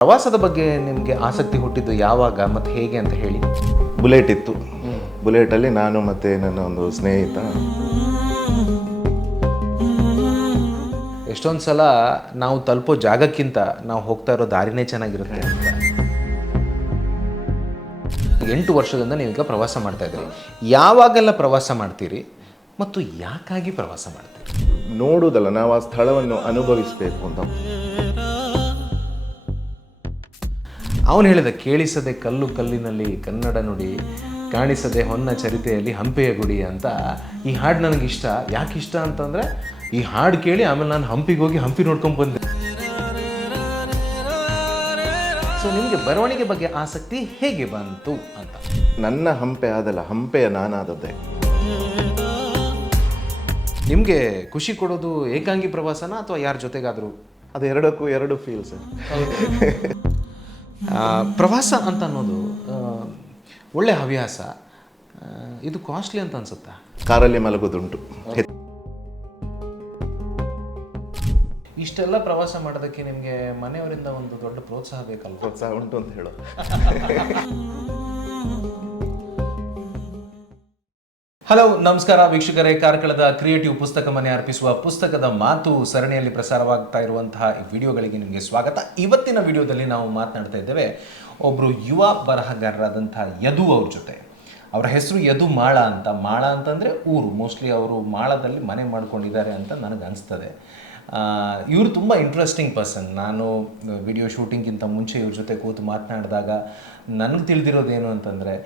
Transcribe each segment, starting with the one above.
ಪ್ರವಾಸದ ಬಗ್ಗೆ ನಿಮಗೆ ಆಸಕ್ತಿ ಹುಟ್ಟಿದ್ದು ಯಾವಾಗ ಮತ್ತು ಹೇಗೆ ಅಂತ ಹೇಳಿ. ಬುಲೆಟ್ ಇತ್ತು. ಬುಲೆಟಲ್ಲಿ ನಾನು ಮತ್ತು ನನ್ನ ಒಂದು ಸ್ನೇಹಿತ. ಎಷ್ಟೊಂದು ಸಲ ನಾವು ತಲುಪೋ ಜಾಗಕ್ಕಿಂತ ನಾವು ಹೋಗ್ತಾ ಇರೋ ದಾರಿನೇ ಚೆನ್ನಾಗಿರುತ್ತೆ ಅಂತ. 8 ವರ್ಷದಿಂದ ನೀವೀಗ ಪ್ರವಾಸ ಮಾಡ್ತಾ ಇದ್ದೀರಿ. ಯಾವಾಗೆಲ್ಲ ಪ್ರವಾಸ ಮಾಡ್ತೀರಿ ಮತ್ತು ಯಾಕಾಗಿ ಪ್ರವಾಸ ಮಾಡ್ತೀರಿ? ನೋಡುವುದಲ್ಲ, ನಾವು ಆ ಸ್ಥಳವನ್ನು ಅನುಭವಿಸಬೇಕು ಅಂತ. ಅವನು ಹೇಳಿದ, ಕೇಳಿಸದೆ ಕಲ್ಲು ಕಲ್ಲಿನಲ್ಲಿ ಕನ್ನಡ ನುಡಿ, ಕಾಣಿಸದೆ ಹೊನ್ನ ಚರಿತೆಯಲ್ಲಿ ಹಂಪೆಯ ಗುಡಿ ಅಂತ. ಈ ಹಾಡು ನನಗಿಷ್ಟ. ಯಾಕೆ ಇಷ್ಟ ಅಂತಂದರೆ, ಈ ಹಾಡು ಕೇಳಿ ಆಮೇಲೆ ನಾನು ಹಂಪಿಗೆ ಹೋಗಿ ಹಂಪಿ ನೋಡ್ಕೊಂಡು ಬಂದೆ. ಸೊ ನಿಮಗೆ ಬರವಣಿಗೆ ಬಗ್ಗೆ ಆಸಕ್ತಿ ಹೇಗೆ ಬಂತು ಅಂತ? ನನ್ನ ಹಂಪೆ ಆದಲ್ಲ, ಹಂಪೆಯ ನಾನಾದದ್ದೇ. ನಿಮಗೆ ಖುಷಿ ಕೊಡೋದು ಏಕಾಂಗಿ ಪ್ರವಾಸನ ಅಥವಾ ಯಾರ ಜೊತೆಗಾದರೂ? ಅದು ಎರಡಕ್ಕೂ ಎರಡು ಫೀಲ್ ಸರ್. ಪ್ರವಾಸ ಅಂತ ಅನ್ನೋದು ಒಳ್ಳೆ ಹವ್ಯಾಸ. ಇದು ಕಾಸ್ಟ್ಲಿ ಅಂತ ಅನ್ಸುತ್ತಾ? ಕಾರಲ್ಲಿ ಮಲಗೋದುಂಟು. ಇಷ್ಟೆಲ್ಲ ಪ್ರವಾಸ ಮಾಡೋದಕ್ಕೆ ನಿಮಗೆ ಮನೆಯವರಿಂದ ಒಂದು ದೊಡ್ಡ ಪ್ರೋತ್ಸಾಹ ಬೇಕಲ್ವ? ಪ್ರೋತ್ಸಾಹ ಉಂಟು ಅಂತ ಹೇಳೋ. ಹಲೋ, ನಮಸ್ಕಾರ ವೀಕ್ಷಕರೇ. ಕಾರ್ಕಳದ ಕ್ರಿಯೇಟಿವ್ ಪುಸ್ತಕ ಮನೆ ಅರ್ಪಿಸುವ ಪುಸ್ತಕದ ಮಾತು ಸರಣಿಯಲ್ಲಿ ಪ್ರಸಾರವಾಗ್ತಾ ಇರುವಂತಹ ವಿಡಿಯೋಗಳಿಗೆ ನಿಮಗೆ ಸ್ವಾಗತ. ಇವತ್ತಿನ ವಿಡಿಯೋದಲ್ಲಿ ನಾವು ಮಾತನಾಡ್ತಾ ಇದ್ದೇವೆ ಒಬ್ಬರು ಯುವ ಬರಹಗಾರರಾದಂತಹ ಯದು ಅವ್ರ ಜೊತೆ. ಅವರ ಹೆಸರು ಯದು ಮಾಳ ಅಂತ. ಮಾಳ ಅಂತಂದರೆ ಊರು. ಮೋಸ್ಟ್ಲಿ ಅವರು ಮಾಳದಲ್ಲಿ ಮನೆ ಮಾಡ್ಕೊಂಡಿದ್ದಾರೆ ಅಂತ ನನಗೆ ಅನಿಸ್ತದೆ. ಇವರು ತುಂಬ ಇಂಟ್ರೆಸ್ಟಿಂಗ್ ಪರ್ಸನ್. ನಾನು ವಿಡಿಯೋ ಶೂಟಿಂಗ್ಗಿಂತ ಮುಂಚೆ ಇವ್ರ ಜೊತೆ ಕೂತು ಮಾತನಾಡಿದಾಗ ನನಗೆ ತಿಳಿದಿರೋದೇನು ಅಂತಂದರೆ,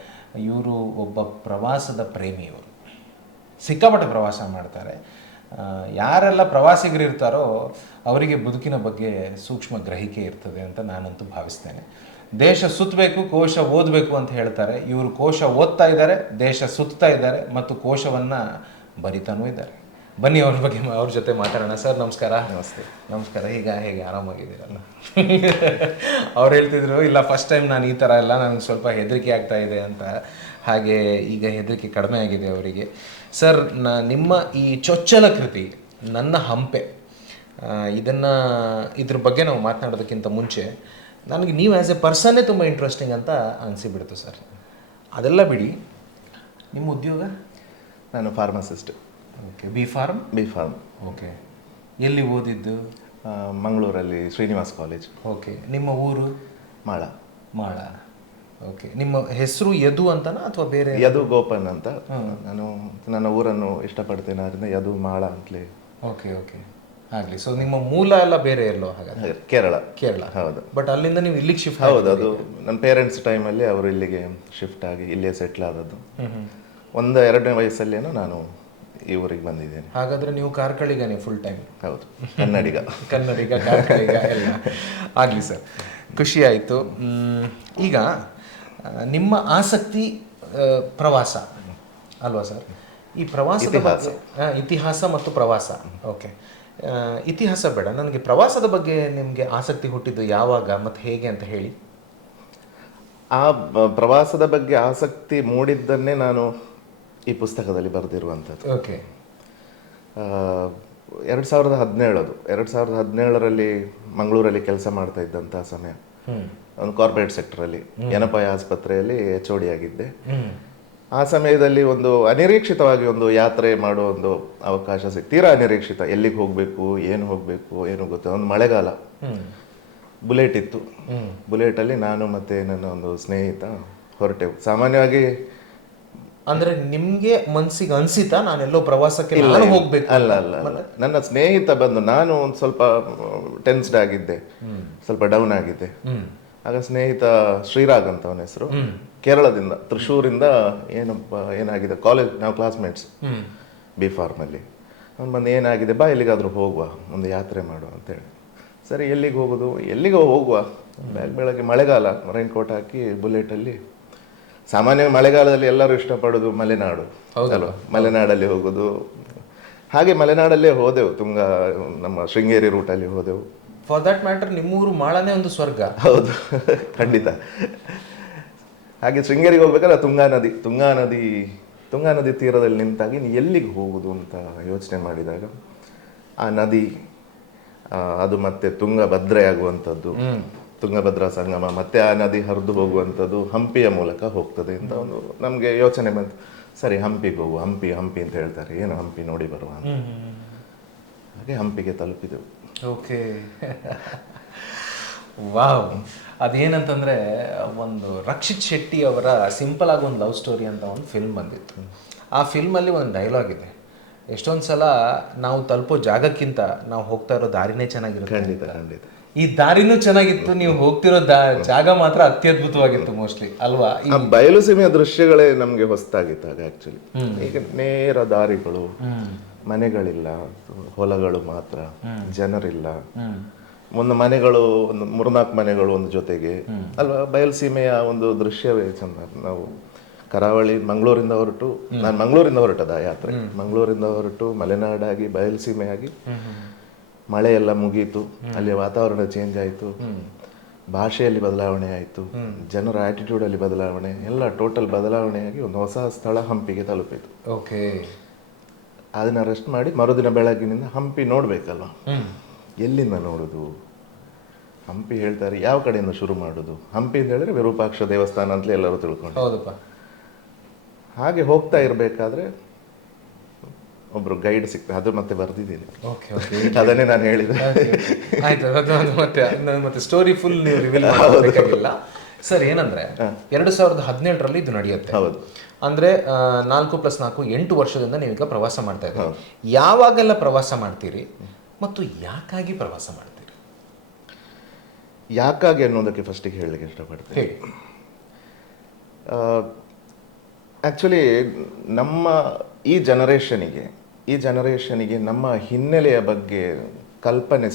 ಇವರು ಒಬ್ಬ ಪ್ರವಾಸದ ಪ್ರೇಮಿಯವರು. ಸಿಕ್ಕಾಪಟ್ಟೆ ಪ್ರವಾಸ ಮಾಡ್ತಾರೆ. ಯಾರೆಲ್ಲ ಪ್ರವಾಸಿಗರಿರ್ತಾರೋ ಅವರಿಗೆ ಬದುಕಿನ ಬಗ್ಗೆ ಸೂಕ್ಷ್ಮ ಗ್ರಹಿಕೆ ಇರ್ತದೆ ಅಂತ ನಾನಂತೂ ಭಾವಿಸ್ತೇನೆ. ದೇಶ ಸುತ್ತಬೇಕು, ಕೋಶ ಓದಬೇಕು ಅಂತ ಹೇಳ್ತಾರೆ. ಇವರು ಕೋಶ ಓದ್ತಾ ಇದ್ದಾರೆ, ದೇಶ ಸುತ್ತಾ ಇದ್ದಾರೆ ಮತ್ತು ಕೋಶವನ್ನು ಬರಿತಾನೂ ಇದ್ದಾರೆ. ಬನ್ನಿ ಅವ್ರ ಜೊತೆ ಮಾತಾಡೋಣ. ಸರ್ ನಮಸ್ಕಾರ. ನಮಸ್ತೆ. ನಮಸ್ಕಾರ. ಹೇಗೆ ಆರಾಮಾಗಿದ್ದೀರಲ್ಲ? ಅವ್ರು ಹೇಳ್ತಿದ್ರು, ಇಲ್ಲ ಫಸ್ಟ್ ಟೈಮ್ ನಾನು ಈ ಥರ ಎಲ್ಲ ನನಗೆ ಸ್ವಲ್ಪ ಹೆದರಿಕೆ ಆಗ್ತಾ ಇದೆ ಅಂತ. ಹಾಗೆ ಈಗ ಹೆದರಿಕೆ ಕಡಿಮೆ ಆಗಿದೆ ಅವರಿಗೆ. ಸರ್, ನಿಮ್ಮ ಈ ಚೊಚ್ಚಲ ಕೃತಿ ನನ್ನ ಹಂಪೆ, ಇದ್ರ ಬಗ್ಗೆ ನಾವು ಮಾತನಾಡೋದಕ್ಕಿಂತ ಮುಂಚೆ ನನಗೆ ನೀವು ಆ್ಯಸ್ ಎ ಪರ್ಸನ್ನೇ ತುಂಬ ಇಂಟ್ರೆಸ್ಟಿಂಗ್ ಅಂತ ಅನಿಸಿಬಿಡ್ತು ಸರ್. ಅದೆಲ್ಲ ಬಿಡಿ, ನಿಮ್ಮ ಉದ್ಯೋಗ? ನಾನು pharmacist. Okay. B pharm? B pharm. Okay. ಎಲ್ಲಿ ಓದಿದ್ದು? ಮಂಗಳೂರಲ್ಲಿ ಶ್ರೀನಿವಾಸ್ ಕಾಲೇಜ್. ಓಕೆ. ನಿಮ್ಮ ಊರು? ಮಾಳ. ಮಾಳ. ಓಕೆ. ನಿಮ್ಮ ಹೆಸರು ಯದು ಅಂತನಾ ಅಥವಾ ಬೇರೆ? ಯದು ಗೋಪನ್ ಅಂತ. ನಾನು ನನ್ನ ಊರನ್ನು ಇಷ್ಟಪಡ್ತೇನೆ, ಅದರಿಂದ ಯದು ಮಾಳ ಅಂತಲೇ. ಓಕೆ ಓಕೆ, ಆಗಲಿ. ಸೊ ನಿಮ್ಮ ಮೂಲ ಎಲ್ಲ ಬೇರೆ ಎಲ್ಲೋ? ಹಾಗಾದ್ರೆ ಕೇರಳ. ಕೇರಳ, ಹೌದು. ಬಟ್ ಅಲ್ಲಿಂದ ನೀವು ಇಲ್ಲಿಗೆ ಶಿಫ್ಟ್? ಹೌದು, ಅದು ನನ್ನ ಪೇರೆಂಟ್ಸ್ ಟೈಮಲ್ಲಿ ಅವರು ಇಲ್ಲಿಗೆ ಶಿಫ್ಟ್ ಆಗಿ ಇಲ್ಲೇ ಸೆಟ್ಲ್ ಆದದ್ದು. 1-2ನೇ ವಯಸ್ಸಲ್ಲೇನೋ ನಾನು ಈ ಊರಿಗೆ ಬಂದಿದ್ದೇನೆ. ಹಾಗಾದ್ರೆ ನೀವು ಕಾರ್ಕಳಿಗನೇ ಫುಲ್ ಟೈಮ್? ಹೌದು, ಕನ್ನಡಿಗ. ಕನ್ನಡಿಗ, ಕಾರ್ಕಳಿಗ ಎಲ್ಲ. ಆಗಲಿ ಸರ್, ಖುಷಿ ಆಯಿತು. ಈಗ ನಿಮ್ಮ ಆಸಕ್ತಿ ಪ್ರವಾಸ ಅಲ್ವಾ ಸರ್? ಈ ಪ್ರವಾಸದ ಬಗ್ಗೆ, ಇತಿಹಾಸ ಮತ್ತು ಪ್ರವಾಸ. ಓಕೆ. ಇತಿಹಾಸ ಬೇಡ ನನಗೆ, ಪ್ರವಾಸದ ಬಗ್ಗೆ ನಿಮಗೆ ಆಸಕ್ತಿ ಹುಟ್ಟಿದ್ದು ಯಾವಾಗ ಮತ್ತು ಹೇಗೆ ಅಂತ ಹೇಳಿ. ಆ ಪ್ರವಾಸದ ಬಗ್ಗೆ ಆಸಕ್ತಿ ಮೂಡಿದ್ದನ್ನೇ ನಾನು ಈ ಪುಸ್ತಕದಲ್ಲಿ ಬರೆದಿರುವಂಥದ್ದು. ಓಕೆ. 2017 ಅದು. 2017ರಲ್ಲಿ ಮಂಗಳೂರಲ್ಲಿ ಕೆಲಸ ಮಾಡ್ತಾ ಇದ್ದಂಥ ಸಮಯ. ಒಂದು ಕಾರ್ಪೊರೇಟ್ ಸೆಕ್ಟರಲ್ಲಿ ಯನಪಾಯ ಆಸ್ಪತ್ರೆಯಲ್ಲಿ HOD ಆಗಿದ್ದೆ. ಆ ಸಮಯದಲ್ಲಿ ಒಂದು ಅನಿರೀಕ್ಷಿತವಾಗಿ ಒಂದು ಯಾತ್ರೆ ಮಾಡೋ ಒಂದು ಅವಕಾಶ ತೀರಾ ಅನಿರೀಕ್ಷಿತ. ಎಲ್ಲಿಗೆ ಹೋಗಬೇಕು, ಏನು ಹೋಗಬೇಕು, ಏನು ಗೊತ್ತಿಲ್ಲ. ಒಂದು ಮಳೆಗಾಲ. ಬುಲೆಟ್ ಇತ್ತು. ಬುಲೆಟಲ್ಲಿ ನಾನು ಮತ್ತು ನನ್ನ ಒಂದು ಸ್ನೇಹಿತ ಹೊರಟೆವು. ಸಾಮಾನ್ಯವಾಗಿ ಅಂದ್ರೆ ನಿಮ್ಗೆ ಮನ್ಸಿಗೆ ಅನ್ಸಿತಾ ನಾನೆಲ್ಲೋ ಪ್ರವಾಸಕ್ಕೆ ಹೋಗ್ಬೇಕು? ಅಲ್ಲ, ನನ್ನ ಸ್ನೇಹಿತ ಬಂದು, ನಾನು ಒಂದು ಸ್ವಲ್ಪ ಟೆನ್ಸ್ಡ್ ಆಗಿದ್ದೆ, ಸ್ವಲ್ಪ ಡೌನ್ ಆಗಿದ್ದೆ. ಆಗ ಸ್ನೇಹಿತ ಶ್ರೀರಾಗ್ ಅಂತ ಅವನ ಹೆಸರು, ಕೇರಳದಿಂದ, ತೃಶ್ಶೂರಿಂದ, ಏನಾಗಿದೆ ಕಾಲೇಜ್, ನಾವು ಕ್ಲಾಸ್ಮೇಟ್ಸ್ ಬಿ ಫಾರ್ಮಲ್ಲಿ. ಅವ್ನು ಬಂದು, ಏನಾಗಿದೆ ಬಾ ಎಲ್ಲಿಗಾದ್ರೂ ಹೋಗುವ, ಒಂದು ಯಾತ್ರೆ ಮಾಡುವ ಅಂತೇಳಿ. ಸರಿ, ಎಲ್ಲಿಗೆ ಹೋಗೋದು? ಎಲ್ಲಿಗೋ ಹೋಗುವ. ಬೆಳಗ್ಗೆ ಮಳೆಗಾಲ, ರೈನ್ ಕೋಟ್ ಹಾಕಿ ಬುಲೆಟಲ್ಲಿ. ಸಾಮಾನ್ಯವಾಗಿ ಮಳೆಗಾಲದಲ್ಲಿ ಎಲ್ಲರೂ ಇಷ್ಟಪಡೋದು ಮಲೆನಾಡು ಅಲ್ವಾ? ಮಲೆನಾಡಲ್ಲಿ ಹೋಗೋದು. ಹಾಗೆ ಮಲೆನಾಡಲ್ಲೇ ಹೋದೆವು. ನಮ್ಮ ಶೃಂಗೇರಿ ರೂಟಲ್ಲಿ ಹೋದೆವು. ಫಾರ್ ದಟ್ ಮ್ಯಾಟರ್ ನಿಮ್ಮೂರು ಮಾಳನೇ ಒಂದು ಸ್ವರ್ಗ. ಹೌದು, ಖಂಡಿತ. ಹಾಗೆ ಶೃಂಗೇರಿಗೆ ಹೋಗ್ಬೇಕಾದ್ರೆ ತುಂಗಾ ನದಿ ತೀರದಲ್ಲಿ ನಿಂತಾಗಿ ಎಲ್ಲಿಗೆ ಹೋಗುದು ಅಂತ ಯೋಚನೆ ಮಾಡಿದಾಗ, ಆ ನದಿ ಅದು ಮತ್ತೆ ತುಂಗಭದ್ರೆ ಆಗುವಂಥದ್ದು, ತುಂಗಭದ್ರಾ ಸಂಗಮ ಮತ್ತೆ ಆ ನದಿ ಹರಿದು ಹೋಗುವಂಥದ್ದು ಹಂಪಿಯ ಮೂಲಕ ಹೋಗ್ತದೆ ಅಂತ ಒಂದು ನಮಗೆ ಯೋಚನೆ ಬಂತು. ಸರಿ ಹಂಪಿಗೆ ಹೋಗು, ಹಂಪಿ ಹಂಪಿ ಅಂತ ಹೇಳ್ತಾರೆ, ಏನು ಹಂಪಿ ನೋಡಿ ಬರುವ ಅಂತ. ಹಾಗೆ ಹಂಪಿಗೆ ತಲುಪಿದೆವು. ಓಕೆ. ವಾವ್. ಅದೇನಂತಂದ್ರೆ ಒಂದು ರಕ್ಷಿತ್ ಶೆಟ್ಟಿ ಅವರ ಸಿಂಪಲ್ ಆಗಿ ಒಂದು ಲವ್ ಸ್ಟೋರಿ ಅಂತ ಒಂದು ಫಿಲ್ಮ್ ಬಂದಿತ್ತು. ಆ ಫಿಲ್ಮಲ್ಲಿ ಒಂದು ಡೈಲಾಗ್ ಇದೆ, ಎಷ್ಟೊಂದು ಸಲ ನಾವು ತಲುಪೋ ಜಾಗಕ್ಕಿಂತ ನಾವು ಹೋಗ್ತಾ ಇರೋ ದಾರಿನೇ ಚೆನ್ನಾಗಿರುತ್ತೆ. ಖಂಡಿತ ಖಂಡಿತ. ಈ ದಾರಿನೂ ಚೆನ್ನಾಗಿತ್ತು, ನೀವು ಹೋಗ್ತಿರೋ ಜಾಗ ಮಾತ್ರ ಅತ್ಯದ್ಭುತವಾಗಿತ್ತು ಮೋಸ್ಟ್ಲಿ ಅಲ್ವಾ? ಆ ಬಯಲು ಸೀಮೆಯ ದೃಶ್ಯಗಳೇ ನಮಗೆ ಹೊಸತಾಗಿತ್ತು ಆಗ ಆಕ್ಚುಲಿ. ಈಗ ನೇರ ದಾರಿಗಳು, ಮನೆಗಳಿಲ್ಲ, ಹೊಲಗಳು ಮಾತ್ರ, ಜನರಿಲ್ಲ. ಒಂದು ಮನೆಗಳು, ಒಂದು 3-4 ಮನೆಗಳು ಒಂದು ಜೊತೆಗೆ ಅಲ್ವಾ. ಬಯಲು ಸೀಮೆಯ ಒಂದು ದೃಶ್ಯವೇ ಚಂದ. ನಾವು ಕರಾವಳಿ ಮಂಗಳೂರಿಂದ ಹೊರಟು, ನಾನು ಮಂಗಳೂರಿಂದ ಹೊರಟದ ಯಾತ್ರೆ, ಮಂಗಳೂರಿಂದ ಹೊರಟು ಮಲೆನಾಡಾಗಿ ಬಯಲುಸೀಮೆಯಾಗಿ ಮಳೆ ಎಲ್ಲ ಮುಗೀತು, ಅಲ್ಲಿ ವಾತಾವರಣ ಚೇಂಜ್ ಆಯಿತು, ಭಾಷೆಯಲ್ಲಿ ಬದಲಾವಣೆ ಆಯಿತು, ಜನರ ಆಟಿಟ್ಯೂಡಲ್ಲಿ ಬದಲಾವಣೆ, ಎಲ್ಲ ಟೋಟಲ್ ಬದಲಾವಣೆಯಾಗಿ ಒಂದು ಹೊಸ ಸ್ಥಳ ಹಂಪಿಗೆ ತಲುಪಿತು. ಓಕೆ. ಅದನ್ನ ರೆಸ್ಟ್ ಮಾಡಿ ಮರುದಿನ ಬೆಳಗ್ಗಿನಿಂದ ಹಂಪಿ ನೋಡ್ಬೇಕಲ್ವ, ಎಲ್ಲಿಂದ ನೋಡುದು? ಹಂಪಿ ಹೇಳ್ತಾರೆ ಯಾವ ಕಡೆಯಿಂದ ಶುರು ಮಾಡುದು? ಹಂಪಿ ಅಂತ ಹೇಳಿದ್ರೆ ವಿರೂಪಾಕ್ಷ ದೇವಸ್ಥಾನ ಅಂತಲೇ ಎಲ್ಲರೂ ತಿಳ್ಕೊಂಡು. ಹೌದಪ್ಪ. ಹಾಗೆ ಹೋಗ್ತಾ ಇರಬೇಕಾದ್ರೆ ಒಬ್ರು ಗೈಡ್ ಸಿಕ್ತ, ಅದು ಮತ್ತೆ ಬರ್ದಿದ್ದೀನಿ, ಅದನ್ನೇ ನಾನು ಹೇಳಿದೆ. ಆಯ್ತು, ಮತ್ತೆ ಸ್ಟೋರಿ ಫುಲ್ ನೀವು ರಿವೀಲ್ ಮಾಡಬೇಕಾಗಿಲ್ಲ ಸರ್. ಏನಂದ್ರೆ 2017ರಲ್ಲಿ ಇದು ನಡೆಯುತ್ತೆ. ಹೌದು. ಅಂದ್ರೆ 4+4 8 ವರ್ಷದಿಂದ ನೀವೀಗ ಪ್ರವಾಸ ಮಾಡ್ತಾ ಇದ್ದೀರಿ. ಯಾವಾಗೆಲ್ಲ ಪ್ರವಾಸ ಮಾಡ್ತೀರಿ ಮತ್ತು ಯಾಕಾಗಿ ಪ್ರವಾಸ ಮಾಡ್ತೀರಿ? ಯಾಕಾಗಿ ಅನ್ನೋದಕ್ಕೆ ಫಸ್ಟಿಗೆ ಹೇಳಲಿಕ್ಕೆ ಇಷ್ಟಪಡ್ತೀನಿ. ಆ್ಯಕ್ಚುಲಿ ನಮ್ಮ ಈ ಜನರೇಷನಿಗೆ ನಮ್ಮ ಹಿನ್ನೆಲೆಯ ಬಗ್ಗೆ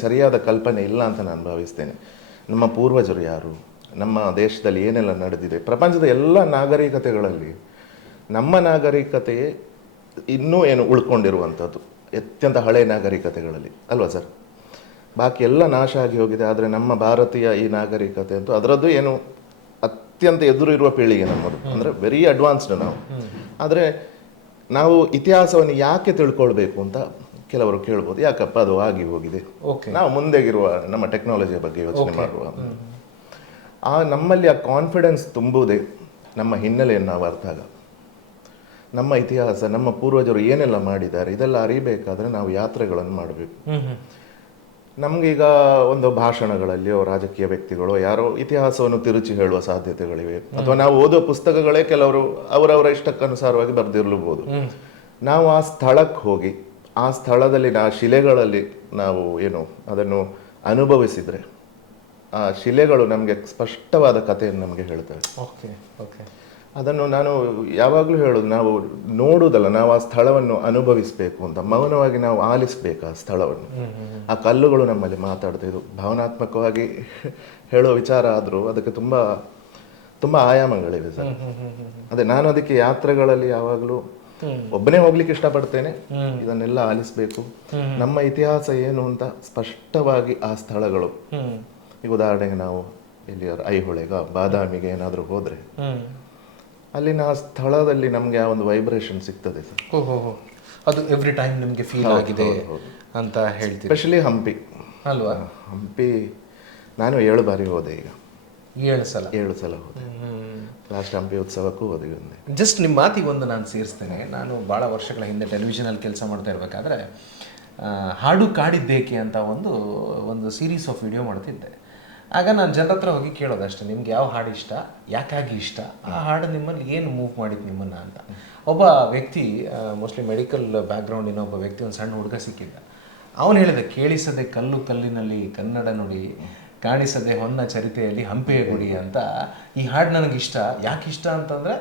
ಸರಿಯಾದ ಕಲ್ಪನೆ ಇಲ್ಲ ಅಂತ ನಾನು ಭಾವಿಸ್ತೇನೆ. ನಮ್ಮ ಪೂರ್ವಜರು ಯಾರು, ನಮ್ಮ ದೇಶದಲ್ಲಿ ಏನೆಲ್ಲ ನಡೆದಿದೆ, ಪ್ರಪಂಚದ ಎಲ್ಲ ನಾಗರಿಕತೆಗಳಲ್ಲಿ ನಮ್ಮ ನಾಗರಿಕತೆಯೇ ಇನ್ನೂ ಏನು ಉಳ್ಕೊಂಡಿರುವಂಥದ್ದು ಅತ್ಯಂತ ಹಳೆಯ ನಾಗರಿಕತೆಗಳಲ್ಲಿ ಅಲ್ವಾ ಸರ್? ಬಾಕಿ ಎಲ್ಲ ನಾಶ ಆಗಿ ಹೋಗಿದೆ. ಆದರೆ ನಮ್ಮ ಭಾರತೀಯ ಈ ನಾಗರಿಕತೆ ಅಂತೂ ಅದರದ್ದು ಏನು ಅತ್ಯಂತ ಎದುರು ಇರುವ ಪೀಳಿಗೆ ನಮ್ಮದು, ಅಂದರೆ ವೆರಿ ಅಡ್ವಾನ್ಸ್ಡ್ ನಾವು. ಆದರೆ ನಾವು ಇತಿಹಾಸವನ್ನು ಯಾಕೆ ತಿಳ್ಕೊಳ್ಬೇಕು ಅಂತ ಕೆಲವರು ಕೇಳ್ಬೋದು. ಯಾಕಪ್ಪ ಅದು ಆಗಿ ಹೋಗಿದೆ, ನಾವು ಮುಂದೆಗಿರುವ ನಮ್ಮ ಟೆಕ್ನಾಲಜಿಯ ಬಗ್ಗೆ ಯೋಚನೆ ಮಾಡುವ. ನಮ್ಮಲ್ಲಿ ಆ ಕಾನ್ಫಿಡೆನ್ಸ್ ತುಂಬುವುದೇ ನಮ್ಮ ಹಿನ್ನೆಲೆಯನ್ನು ನಾವು ಅರ್ಥಾಗ, ನಮ್ಮ ಇತಿಹಾಸ, ನಮ್ಮ ಪೂರ್ವಜರು ಏನೆಲ್ಲ ಮಾಡಿದ್ದಾರೆ ಇದೆಲ್ಲ ಅರಿಬೇಕಾದ್ರೆ ನಾವು ಯಾತ್ರೆಗಳನ್ನು ಮಾಡಬೇಕು. ನಮಗೀಗ ಒಂದು ಭಾಷಣಗಳಲ್ಲಿಯೋ ರಾಜಕೀಯ ವ್ಯಕ್ತಿಗಳು ಯಾರೋ ಇತಿಹಾಸವನ್ನು ತಿರುಚಿ ಹೇಳುವ ಸಾಧ್ಯತೆಗಳಿವೆ, ಅಥವಾ ನಾವು ಓದೋ ಪುಸ್ತಕಗಳೇ ಕೆಲವರು ಅವರವರ ಇಷ್ಟಕ್ಕನುಸಾರವಾಗಿ ಬರೆದಿರಲೂಬಹುದು. ನಾವು ಆ ಸ್ಥಳಕ್ಕೆ ಹೋಗಿ ಆ ಸ್ಥಳದಲ್ಲಿ ಆ ಶಿಲೆಗಳಲ್ಲಿ ನಾವು ಏನು ಅದನ್ನು ಅನುಭವಿಸಿದ್ರೆ ಆ ಶಿಲೆಗಳು ನಮಗೆ ಸ್ಪಷ್ಟವಾದ ಕಥೆಯನ್ನು ನಮಗೆ ಹೇಳ್ತವೆ. ಅದನ್ನು ನಾನು ಯಾವಾಗಲೂ ಹೇಳೋದು, ನಾವು ನೋಡುವುದಲ್ಲ, ನಾವು ಆ ಸ್ಥಳವನ್ನು ಅನುಭವಿಸಬೇಕು ಅಂತ. ಮೌನವಾಗಿ ನಾವು ಆಲಿಸಬೇಕು ಆ ಸ್ಥಳವನ್ನು. ಆ ಕಲ್ಲುಗಳು ನಮ್ಮಲ್ಲಿ ಮಾತಾಡ್ತಾ ಇದು ಭಾವನಾತ್ಮಕವಾಗಿ ಹೇಳೋ ವಿಚಾರ ಆದರೂ ಅದಕ್ಕೆ ತುಂಬ ತುಂಬ ಆಯಾಮಗಳಿವೆ ಸರ್. ಅದೇ ನಾನು ಅದಕ್ಕೆ ಯಾತ್ರೆಗಳಲ್ಲಿ ಯಾವಾಗಲೂ ಒಬ್ಬನೇ ಹೋಗ್ಲಿಕ್ಕೆ ಇಷ್ಟಪಡ್ತೇನೆ. ಇದನ್ನೆಲ್ಲ ಆಲಿಸಬೇಕು, ನಮ್ಮ ಇತಿಹಾಸ ಏನು ಅಂತ ಸ್ಪಷ್ಟವಾಗಿ ಆ ಸ್ಥಳಗಳು. ಈಗ ಉದಾಹರಣೆಗೆ ನಾವು ಇಲ್ಲಿ ಐಹೊಳೆಗ ಬಾದಾಮಿಗೆ ಏನಾದರೂ ಹೋದ್ರೆ ಅಲ್ಲಿನ ಆ ಸ್ಥಳದಲ್ಲಿ ನಮಗೆ ಆ ಒಂದು ವೈಬ್ರೇಷನ್ ಸಿಗ್ತದೆ ಸರ್. ಅದು ಎವ್ರಿ ಟೈಮ್ ನಿಮಗೆ ಫೀಲ್ ಆಗಿದೆ ಅಂತ ಹೇಳ್ತೀವಿ. ಸ್ಪೆಷಲಿ ಹಂಪಿ ಅಲ್ವಾ? ಹಂಪಿ ನಾನು 7 ಬಾರಿ ಹೋದೆ. ಈಗ 7 ಸಲ ಹೋದೆ. ಲಾಸ್ಟ್ ಹಂಪಿ ಉತ್ಸವಕ್ಕೂ ಹೋದೆ. ಜಸ್ಟ್ ನಿಮ್ಮ ಮಾತಿಗೆ ಒಂದು ನಾನು ಸೇರಿಸ್ತೇನೆ. ನಾನು ಭಾಳ ವರ್ಷಗಳ ಹಿಂದೆ ಟೆಲಿವಿಷನಲ್ಲಿ ಕೆಲಸ ಮಾಡ್ತಾ ಇರಬೇಕಾದ್ರೆ ಹಾಡು ಕಾಡಿದ್ದೇಕೆ ಅಂತ ಒಂದು ಸೀರೀಸ್ ಆಫ್ ವಿಡಿಯೋ ಮಾಡ್ತಿದ್ದೆ. ಆಗ ನಾನು ಜನರ ಹತ್ರ ಹೋಗಿ ಕೇಳೋದಷ್ಟೇ, ನಿಮ್ಗೆ ಯಾವ ಹಾಡು ಇಷ್ಟ, ಯಾಕಾಗಿ ಇಷ್ಟ, ಆ ಹಾಡು ನಿಮ್ಮಲ್ಲಿ ಏನು ಮೂವ್ ಮಾಡಿದ್ದು ನಿಮ್ಮನ್ನು ಅಂತ. ಒಬ್ಬ ವ್ಯಕ್ತಿ, ಮೋಸ್ಟ್ಲಿ ಮೆಡಿಕಲ್ ಬ್ಯಾಕ್ಗ್ರೌಂಡಿನ ಒಬ್ಬ ವ್ಯಕ್ತಿ, ಒಂದು ಸಣ್ಣ ಹುಡುಗ ಸಿಕ್ಕಿದ್ದ. ಅವನು ಹೇಳಿದ, ಕೇಳಿಸದೆ ಕಲ್ಲು ಕಲ್ಲಿನಲ್ಲಿ ಕನ್ನಡ ನುಡಿ, ಕಾಣಿಸದೆ ಹೊನ್ನ ಚರಿತೆಯಲ್ಲಿ ಹಂಪೆಯ ಗುಡಿ ಅಂತ. ಈ ಹಾಡು ನನಗಿಷ್ಟ. ಯಾಕೆ ಇಷ್ಟ ಅಂತಂದರೆ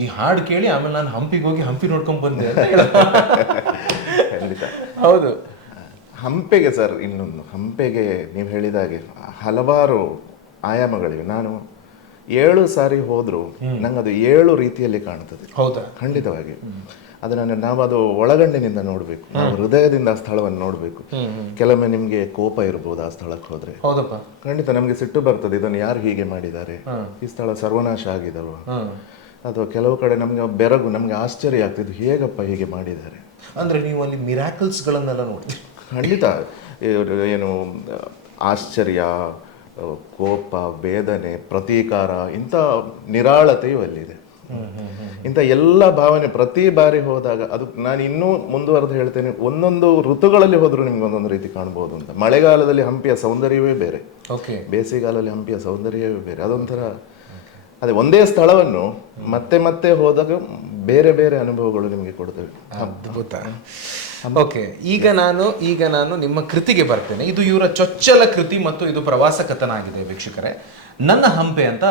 ಈ ಹಾಡು ಕೇಳಿ ಆಮೇಲೆ ನಾನು ಹಂಪಿಗೆ ಹೋಗಿ ಹಂಪಿ ನೋಡ್ಕೊಂಡು ಬಂದೆ ಅಂತ ಹೇಳ. ಹೌದು. ಹಂಪೆಗೆ ಸರ್, ಇನ್ನೊಂದು ಹಂಪೆಗೆ ನೀವು ಹೇಳಿದಾಗೆ ಹಲವಾರು ಆಯಾಮಗಳಿವೆ. ನಾನು 7 ಸಾರಿ ಹೋದರೂ ನಂಗೆ ಅದು 7 ರೀತಿಯಲ್ಲಿ ಕಾಣ್ತದೆ. ಹೌದಾ? ಖಂಡಿತವಾಗಿ. ಅದನ್ನು ನಾವು ಅದು ಒಳಗಣ್ಣಿನಿಂದ ನೋಡಬೇಕು, ನಾವು ಹೃದಯದಿಂದ ಆ ಸ್ಥಳವನ್ನು ನೋಡಬೇಕು. ಕೆಲವೊಮ್ಮೆ ನಿಮಗೆ ಕೋಪ ಇರ್ಬೋದು ಆ ಸ್ಥಳಕ್ಕೆ ಹೋದ್ರೆ. ಹೌದಪ್ಪ. ಖಂಡಿತ ನಮಗೆ ಸಿಟ್ಟು ಬರ್ತದೆ, ಇದನ್ನು ಯಾರು ಹೀಗೆ ಮಾಡಿದ್ದಾರೆ, ಈ ಸ್ಥಳ ಸರ್ವನಾಶ ಆಗಿದಲ್ವ. ಅಥವಾ ಕೆಲವು ಕಡೆ ನಮಗೆ ಬೆರಗು, ನಮಗೆ ಆಶ್ಚರ್ಯ ಆಗ್ತಿದ್ದು, ಹೇಗಪ್ಪ ಹೀಗೆ ಮಾಡಿದ್ದಾರೆ. ಅಂದ್ರೆ ನೀವು ಅಲ್ಲಿ ಮಿರಾಕಲ್ಸ್ಗಳನ್ನೆಲ್ಲ ನೋಡ್ತೀವಿ. ಖಂಡಿತ. ಏನು ಆಶ್ಚರ್ಯ, ಕೋಪ, ವೇದನೆ, ಪ್ರತೀಕಾರ, ಇಂಥ ನಿರಾಳತೆಯೂ ಅಲ್ಲಿದೆ. ಇಂಥ ಎಲ್ಲ ಭಾವನೆ ಪ್ರತಿ ಬಾರಿ ಹೋದಾಗ ಅದು ನಾನು ಇನ್ನೂ ಮುಂದುವರೆದು ಹೇಳ್ತೇನೆ, ಒಂದೊಂದು ಋತುಗಳಲ್ಲಿ ಹೋದ್ರೂ ನಿಮ್ಗೆ ಒಂದೊಂದು ರೀತಿ ಕಾಣ್ಬೋದು ಅಂತ. ಮಳೆಗಾಲದಲ್ಲಿ ಹಂಪಿಯ ಸೌಂದರ್ಯವೇ ಬೇರೆ, ಬೇಸಿಗೆಗಾಲದಲ್ಲಿ ಹಂಪಿಯ ಸೌಂದರ್ಯವೇ ಬೇರೆ. ಅದೊಂಥರ ಅದೇ ಒಂದೇ ಸ್ಥಳವನ್ನು ಮತ್ತೆ ಮತ್ತೆ ಹೋದಾಗ ಬೇರೆ ಬೇರೆ ಅನುಭವಗಳು ನಿಮಗೆ ಕೊಡ್ತೇವೆ. ಅದ್ಭುತ. ಓಕೆ, ಈಗ ನಾನು ನಿಮ್ಮ ಕೃತಿಗೆ ಬರ್ತೇನೆ. ಇದು ಇವರ ಚೊಚ್ಚಲ ಕೃತಿ ಮತ್ತು ಇದು ಪ್ರವಾಸ ಕಥನ ಆಗಿದೆ ವೀಕ್ಷಕರೇ. ನನ್ನ ಹಂಪೆ ಅಂತ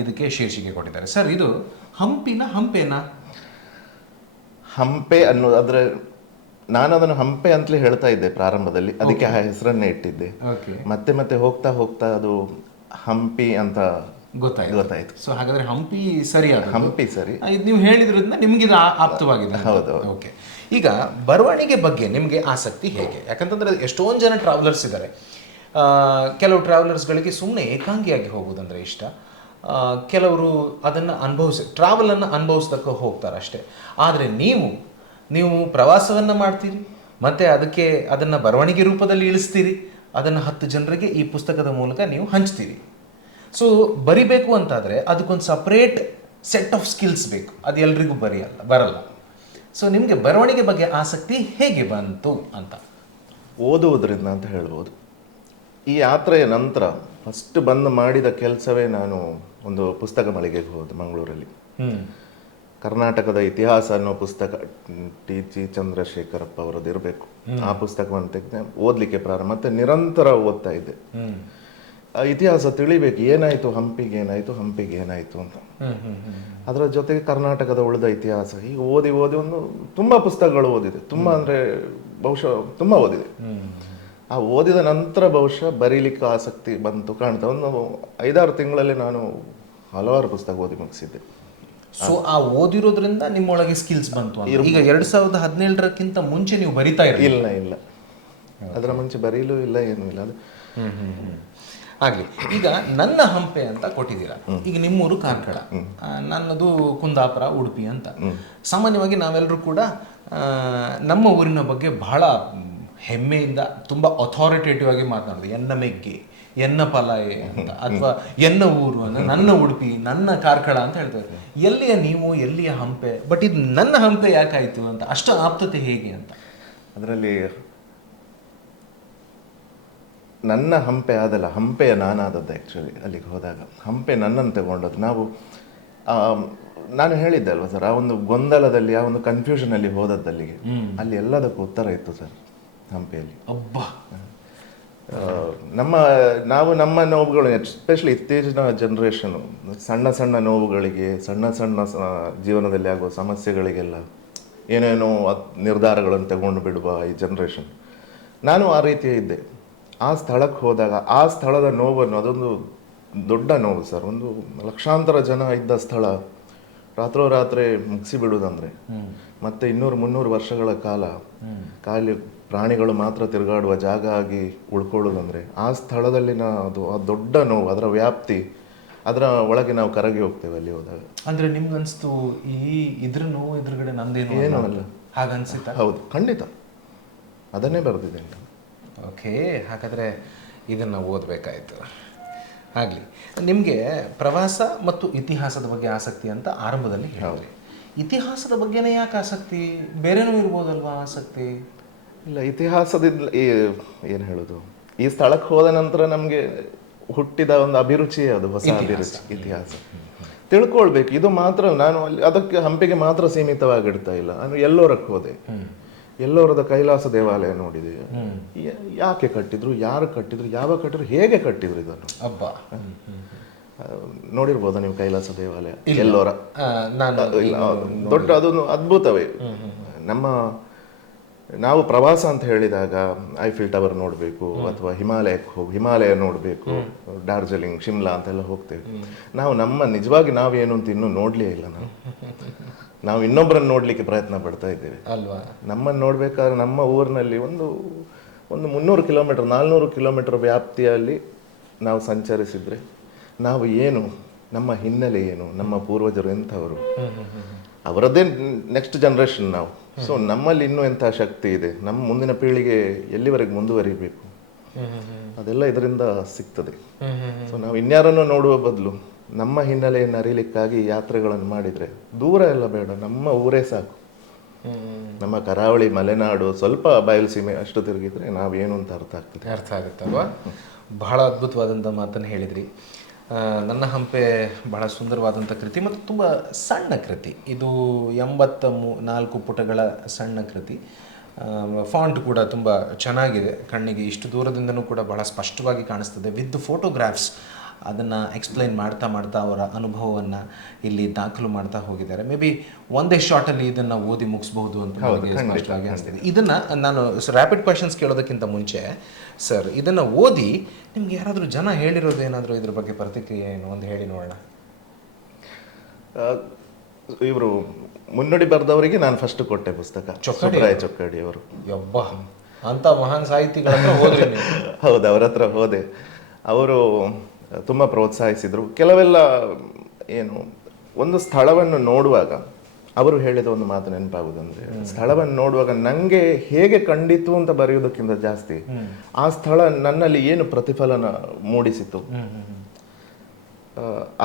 ಇದಕ್ಕೆ ಶೀರ್ಷಿಕೆ ಕೊಟ್ಟಿದ್ದಾರೆ. ಸರ್, ಇದು ಹಂಪೇನಾ? ಹಂಪೆ ಅನ್ನೋದಾದ್ರೆ ನಾನು ಅದನ್ನು ಹಂಪೆ ಅಂತಲೇ ಹೇಳ್ತಾ ಇದ್ದೆ ಪ್ರಾರಂಭದಲ್ಲಿ, ಅದಕ್ಕೆ ಆ ಹೆಸರನ್ನೇ ಇಟ್ಟಿದ್ದೆ. ಮತ್ತೆ ಮತ್ತೆ ಹೋಗ್ತಾ ಹೋಗ್ತಾ ಅದು ಹಂಪಿ ಅಂತ ಗೊತ್ತಾಯ್ತು. ಸೊ ಹಾಗಾದ್ರೆ ಹಂಪಿ ಸರಿ, ಹಂಪಿ ಸರಿ. ಇದು ನೀವು ಹೇಳಿದ್ರಿಂದ ನಿಮ್ಗೆ ಇದು ಆಪ್ತವಾಗಿದೆ. ಹೌದು. ಓಕೆ, ಈಗ ಬರವಣಿಗೆ ಬಗ್ಗೆ ನಿಮಗೆ ಆಸಕ್ತಿ ಹೇಗೆ? ಯಾಕಂತಂದ್ರೆ ಎಷ್ಟೊಂದು ಜನ ಟ್ರಾವೆಲರ್ಸ್ ಇದ್ದಾರೆ. ಕೆಲವು ಟ್ರಾವೆಲರ್ಸ್ಗಳಿಗೆ ಸುಮ್ಮನೆ ಏಕಾಂಗಿಯಾಗಿ ಹೋಗೋದಂದ್ರೆ ಇಷ್ಟ. ಕೆಲವರು ಅದನ್ನು ಟ್ರಾವೆಲನ್ನು ಅನುಭವಿಸೋದಕ್ಕೆ ಹೋಗ್ತಾರೆ ಅಷ್ಟೇ. ಆದರೆ ನೀವು ಪ್ರವಾಸವನ್ನು ಮಾಡ್ತೀರಿ, ಮತ್ತು ಅದನ್ನು ಬರವಣಿಗೆ ರೂಪದಲ್ಲಿ ಇಳಿಸ್ತೀರಿ, ಅದನ್ನು 10 ಜನರಿಗೆ ಈ ಪುಸ್ತಕದ ಮೂಲಕ ನೀವು ಹಂಚ್ತೀರಿ. ಸೊ ಬರಿಬೇಕು ಅಂತಾದರೆ ಅದಕ್ಕೊಂದು ಸಪ್ರೇಟ್ ಸೆಟ್ ಆಫ್ ಸ್ಕಿಲ್ಸ್ ಬೇಕು, ಅದು ಎಲ್ರಿಗೂ ಬರಲ್ಲ. ಸೊ ನಿಮಗೆ ಬರವಣಿಗೆ ಬಗ್ಗೆ ಆಸಕ್ತಿ ಹೇಗೆ ಬಂತು ಅಂತ? ಓದುವುದರಿಂದ ಅಂತ ಹೇಳ್ಬೋದು. ಈ ಯಾತ್ರೆಯ ನಂತರ ಫಸ್ಟ್ ಬಂದು ಮಾಡಿದ ಕೆಲಸವೇ ನಾನು ಒಂದು ಪುಸ್ತಕ ಮಳಿಗೆಗೆ ಹೋದೆ ಮಂಗಳೂರಲ್ಲಿ. ಕರ್ನಾಟಕದ ಇತಿಹಾಸ ಅನ್ನೋ ಪುಸ್ತಕ ಟಿ.ಜಿ. ಚಂದ್ರಶೇಖರಪ್ಪ ಅವರದ್ದು ಇರಬೇಕು. ಆ ಪುಸ್ತಕವನ್ನು ತೆಗೆದು ಓದಲಿಕ್ಕೆ ಪ್ರಾರಂಭ, ಮತ್ತೆ ನಿರಂತರ ಓದ್ತಾ ಇದ್ದೆ. ಇತಿಹಾಸ ತಿಳಿಬೇಕು, ಏನಾಯ್ತು ಹಂಪಿಗೆ ಏನಾಯ್ತು ಅಂತ. ಅದರ ಜೊತೆಗೆ ಕರ್ನಾಟಕದ ಉಳಿದ ಇತಿಹಾಸ ಹೀಗೆ ಓದಿ ಒಂದು ತುಂಬಾ ಪುಸ್ತಕಗಳು ಓದಿದೆ. ತುಂಬಾ ಅಂದ್ರೆ ಬಹುಶಃ ತುಂಬಾ ಓದಿದೆ. ಆ ಓದಿದ ನಂತರ ಬಹುಶಃ ಬರೀಲಿಕ್ಕೆ ಆಸಕ್ತಿ ಬಂತು ಕಾಣ್ತಾ. ಒಂದು 5-6 ತಿಂಗಳಲ್ಲಿ ನಾನು ಹಲವಾರು ಪುಸ್ತಕ ಓದಿ ಮುಗಿಸಿದ್ದೆ. ಸೊ ಆ ಓದಿರೋದ್ರಿಂದ ನಿಮ್ಮೊಳಗೆ ಸ್ಕಿಲ್ಸ್ ಬಂತು. ಈಗ 2017ಕ್ಕಿಂತ ಮುಂಚೆ ನೀವು ಬರಿತಾ ಇಲ್ಲ ಅದರ ಮುಂಚೆ ಬರೀಲೂ ಇಲ್ಲ, ಏನೂ ಇಲ್ಲ. ಅದು ಆಗಲಿ. ಈಗ ನನ್ನ ಹಂಪೆ ಅಂತ ಕೊಟ್ಟಿದ್ದೀರಾ. ಈಗ ನಿಮ್ಮೂರು ಕಾರ್ಕಳ, ನನ್ನದು ಕುಂದಾಪುರ, ಉಡುಪಿ ಅಂತ. ಸಾಮಾನ್ಯವಾಗಿ ನಾವೆಲ್ಲರೂ ಕೂಡ ನಮ್ಮ ಊರಿನ ಬಗ್ಗೆ ಬಹಳ ಹೆಮ್ಮೆಯಿಂದ ತುಂಬ ಅಥಾರಿಟೇಟಿವ್ ಆಗಿ ಮಾತನಾಡೋದು. ಎನ್ನ ಮೆಗ್ಗೆ, ಎನ್ನ ಪಲಾಯೆ ಅಂತ, ಅಥವಾ ಎನ್ನ ಊರು ಅಂದರೆ ನನ್ನ ಉಡುಪಿ, ನನ್ನ ಕಾರ್ಕಳ ಅಂತ ಹೇಳ್ತಾರೆ. ಎಲ್ಲಿಯ ನೀವು, ಎಲ್ಲಿಯ ಹಂಪೆ, ಬಟ್ ಇದು ನನ್ನ ಹಂಪೆ ಯಾಕಾಯಿತು ಅಂತ, ಅಷ್ಟು ಆಪ್ತತೆ ಹೇಗೆ ಅಂತ? ಅದರಲ್ಲಿ ನನ್ನ ಹಂಪೆ ಆದಲ್ಲ, ಹಂಪೆಯ ನಾನಾದದ್ದು. ಆ್ಯಕ್ಚುಲಿ ಅಲ್ಲಿಗೆ ಹೋದಾಗ ಹಂಪೆ ನನ್ನನ್ನು ತಗೊಂಡದ್ದು. ನಾನು ಹೇಳಿದ್ದೆ ಅಲ್ವಾ ಸರ್, ಆ ಒಂದು ಗೊಂದಲದಲ್ಲಿ, ಆ ಒಂದು ಕನ್ಫ್ಯೂಷನಲ್ಲಿ ಹೋದದ್ದಲ್ಲಿಗೆ. ಅಲ್ಲಿ ಎಲ್ಲದಕ್ಕೂ ಉತ್ತರ ಇತ್ತು ಸರ್ ಹಂಪೆಯಲ್ಲಿ. ನಮ್ಮ ನೋವುಗಳು, ಎಸ್ಪೆಷಲಿ ಇತ್ತೀಚಿನ ಜನ್ರೇಷನು, ಸಣ್ಣ ನೋವುಗಳಿಗೆ, ಸಣ್ಣ ಜೀವನದಲ್ಲಿ ಆಗುವ ಸಮಸ್ಯೆಗಳಿಗೆಲ್ಲ ಏನೇನೋ ನಿರ್ಧಾರಗಳನ್ನು ತಗೊಂಡು ಬಿಡುವ ಈ ಜನ್ರೇಷನ್. ನಾನು ಆ ರೀತಿಯೇ ಇದ್ದೆ. ಆ ಸ್ಥಳಕ್ಕೆ ಹೋದಾಗ ಆ ಸ್ಥಳದ ನೋವನ್ನು, ಅದೊಂದು ದೊಡ್ಡ ನೋವು ಸರ್. ಒಂದು ಲಕ್ಷಾಂತರ ಜನ ಇದ್ದ ಸ್ಥಳ ರಾತ್ರೋರಾತ್ರಿ ಮುಗಿಸಿ ಬಿಡುವುದಂದ್ರೆ, ಮತ್ತೆ 200-300 ವರ್ಷಗಳ ಕಾಲ ಖಾಲಿ ಪ್ರಾಣಿಗಳು ಮಾತ್ರ ತಿರುಗಾಡುವ ಜಾಗ ಆಗಿ ಉಳ್ಕೊಳ್ಳೋದಂದ್ರೆ, ಆ ಸ್ಥಳದಲ್ಲಿನ ಅದು ಆ ದೊಡ್ಡ ನೋವು, ಅದರ ವ್ಯಾಪ್ತಿ, ಅದರ ಒಳಗೆ ನಾವು ಕರಗಿ ಹೋಗ್ತೇವೆ ಅಲ್ಲಿ ಹೋದಾಗ. ಅಂದ್ರೆ ನಿಮ್ಗೆ ಅನಿಸ್ತು ಇದ್ರ ನೋವು ಎದುರುಗಡೆ ನಂದೇನು ಏನೂ ಅಲ್ಲ ಹಾಗನ್ಸಿತ? ಹೌದು, ಖಂಡಿತ ಅದನ್ನೇ ಬರೆದಿದ್ದೇನೆ. ಓಕೆ, ಹಾಗಾದರೆ ಇದನ್ನು ಓದಬೇಕಾಯಿತು. ಆಗಲಿ. ನಿಮಗೆ ಪ್ರವಾಸ ಮತ್ತು ಇತಿಹಾಸದ ಬಗ್ಗೆ ಆಸಕ್ತಿ ಅಂತ ಆರಂಭದಲ್ಲಿ ಹೇಳಿದ್ರಿ. ಇತಿಹಾಸದ ಬಗ್ಗೆನೇ ಯಾಕೆ ಆಸಕ್ತಿ? ಬೇರೆನೂ ಇರ್ಬೋದಲ್ವಾ ಆಸಕ್ತಿ? ಇಲ್ಲ, ಇತಿಹಾಸದಿಂದ ಏನು ಹೇಳೋದು, ಈ ಸ್ಥಳಕ್ಕೆ ಹೋದ ನಂತರ ನಮಗೆ ಹುಟ್ಟಿದ ಒಂದು ಅಭಿರುಚಿ, ಅದು ಹೊಸ ಅಭಿರುಚಿ. ಇತಿಹಾಸ ತಿಳ್ಕೊಳ್ಬೇಕು. ಇದು ಮಾತ್ರ ನಾನು ಅದಕ್ಕೆ ಹಂಪಿಗೆ ಮಾತ್ರ ಸೀಮಿತವಾಗಿಡ್ತಾ ಇಲ್ಲ. ನಾನು ಎಲ್ಲೋರಕ್ಕೆ ಹೋದೆ, ಎಲ್ಲೋರದ ಕೈಲಾಸ ದೇವಾಲಯ ನೋಡಿದೆ. ಯಾಕೆ ಕಟ್ಟಿದ್ರು, ಯಾರು ಕಟ್ಟಿದ್ರು, ಯಾವಾಗ ಕಟ್ಟಿದ್ರು, ಹೇಗೆ ಕಟ್ಟಿದ್ರು, ಇದನ್ನು ನೋಡಿರ್ಬೋದ ನೀವು ಕೈಲಾಸ ದೇವಾಲಯ ಎಲ್ಲೋರ? ದೊಡ್ಡ ಅದೊಂದು ಅದ್ಭುತವೇ. ನಾವು ಪ್ರವಾಸ ಅಂತ ಹೇಳಿದಾಗ ಐಫಿಲ್ ಟವರ್ ನೋಡಬೇಕು, ಅಥವಾ ಹಿಮಾಲಯ ನೋಡಬೇಕು, ಡಾರ್ಜಿಲಿಂಗ್, ಶಿಮ್ಲಾ ಅಂತೆಲ್ಲ ಹೋಗ್ತೇವೆ. ನಿಜವಾಗಿ ನಾವೇನು ಅಂತ ಇನ್ನೂ ನೋಡ್ಲೇ ಇಲ್ಲ. ನಾವು ಇನ್ನೊಬ್ಬರನ್ನು ನೋಡ್ಲಿಕ್ಕೆ ಪ್ರಯತ್ನ ಪಡ್ತಾ ಇದ್ದೇವೆ ಅಲ್ವಾ. ನಮ್ಮನ್ನು ನೋಡ್ಬೇಕಾದ್ರೆ ನಮ್ಮ ಊರಿನಲ್ಲಿ ಒಂದು 300 ಕಿಲೋಮೀಟರ್ 400 ಕಿಲೋಮೀಟರ್ ವ್ಯಾಪ್ತಿಯಲ್ಲಿ ನಾವು ಸಂಚರಿಸಿದ್ರೆ, ನಾವು ಏನು, ನಮ್ಮ ಹಿನ್ನೆಲೆ ಏನು, ನಮ್ಮ ಪೂರ್ವಜರು ಎಂಥವರು, ಅವರದ್ದೇ ನೆಕ್ಸ್ಟ್ ಜನರೇಷನ್ ನಾವು. ಸೊ ನಮ್ಮಲ್ಲಿ ಇನ್ನೂ ಎಂಥ ಶಕ್ತಿ ಇದೆ, ನಮ್ಮ ಮುಂದಿನ ಪೀಳಿಗೆ ಎಲ್ಲಿವರೆಗೆ ಮುಂದುವರಿಬೇಕು, ಅದೆಲ್ಲ ಇದರಿಂದ ಸಿಗ್ತದೆ. ಸೊ ನಾವು ಇನ್ಯಾರನ್ನು ನೋಡುವ ಬದಲು ನಮ್ಮ ಹಿನ್ನೆಲೆಯನ್ನು ಅರಿಲಿಕ್ಕಾಗಿ ಯಾತ್ರೆಗಳನ್ನು ಮಾಡಿದರೆ ದೂರ ಎಲ್ಲ ಬೇಡ, ನಮ್ಮ ಊರೇ ಸಾಕು. ನಮ್ಮ ಕರಾವಳಿ, ಮಲೆನಾಡು, ಸ್ವಲ್ಪ ಬಯಲುಸೀಮೆ ಅಷ್ಟು ತಿರುಗಿದ್ರೆ ನಾವೇನು ಅಂತ ಅರ್ಥ ಆಗುತ್ತಲ್ವಾ? ಬಹಳ ಅದ್ಭುತವಾದಂಥ ಮಾತನ್ನು ಹೇಳಿದ್ರಿ. ನನ್ನ ಹಂಪೆ ಬಹಳ ಸುಂದರವಾದಂಥ ಕೃತಿ ಮತ್ತು ತುಂಬ ಸಣ್ಣ ಕೃತಿ. ಇದು 84 ಪುಟಗಳ ಸಣ್ಣ ಕೃತಿ. ಫಾಂಟ್ ಕೂಡ ತುಂಬ ಚೆನ್ನಾಗಿದೆ, ಕಣ್ಣಿಗೆ ಇಷ್ಟು ದೂರದಿಂದನೂ ಕೂಡ ಬಹಳ ಸ್ಪಷ್ಟವಾಗಿ ಕಾಣಿಸ್ತದೆ. ವಿತ್ ಫೋಟೋಗ್ರಾಫ್ಸ್ ಅದನ್ನು ಎಕ್ಸ್ಪ್ಲೈನ್ ಮಾಡ್ತಾ ಅವರ ಅನುಭವವನ್ನು ಇಲ್ಲಿ ದಾಖಲು ಮಾಡ್ತಾ ಹೋಗಿದ್ದಾರೆ. ಮೇ ಬಿ ಒಂದೇ ಶಾರ್ಟಲ್ಲಿ ಇದನ್ನು ಓದಿ ಮುಗಿಸ್ಬಹುದು ಅಂತ ನನಗೆ ಸ್ಪಷ್ಟವಾಗಿ ಅನಿಸ್ತಿದೆ. ಇದನ್ನು ನಾನು ರ್ಯಾಪಿಡ್ ಕ್ವೆಶನ್ಸ್ ಕೇಳೋದಕ್ಕಿಂತ ಮುಂಚೆ ಸರ್, ಇದನ್ನು ಓದಿ ನಿಮ್ಗೆ ಯಾರಾದರೂ ಜನ ಹೇಳಿರೋದು ಏನಾದರೂ ಇದ್ರ ಬಗ್ಗೆ ಪ್ರತಿಕ್ರಿಯೆ ಏನು ಒಂದು ಹೇಳಿ ನೋಡೋಣ. ಇವರು ಮುನ್ನುಡಿ ಬರೆದವರಿಗೆ ನಾನು ಫಸ್ಟ್ ಕೊಟ್ಟೆ ಪುಸ್ತಕ, ಚೊಕ್ಕಡಿ ಅವರು. ಯಬ್ಬ, ಅಂತ ಮಹಾನ್ ಸಾಹಿತಿಗಳ ಹತ್ರ ಹೋದ್ರಿ ನೀವು? ಹೌದು, ಅವ್ರ ಹತ್ರ ಹೋದೆ. ಅವರು ತುಂಬ ಪ್ರೋತ್ಸಾಹಿಸಿದರು. ಕೆಲವೆಲ್ಲ ಏನು, ಒಂದು ಸ್ಥಳವನ್ನು ನೋಡುವಾಗ ಅವರು ಹೇಳಿದ ಒಂದು ಮಾತು ನೆನಪಾಗುವುದಂದ್ರೆ, ಸ್ಥಳವನ್ನು ನೋಡುವಾಗ ನನಗೆ ಹೇಗೆ ಕಂಡಿತು ಅಂತ ಬರೆಯುವುದಕ್ಕಿಂತ ಜಾಸ್ತಿ ಆ ಸ್ಥಳ ನನ್ನಲ್ಲಿ ಏನು ಪ್ರತಿಫಲನ ಮೂಡಿಸಿತು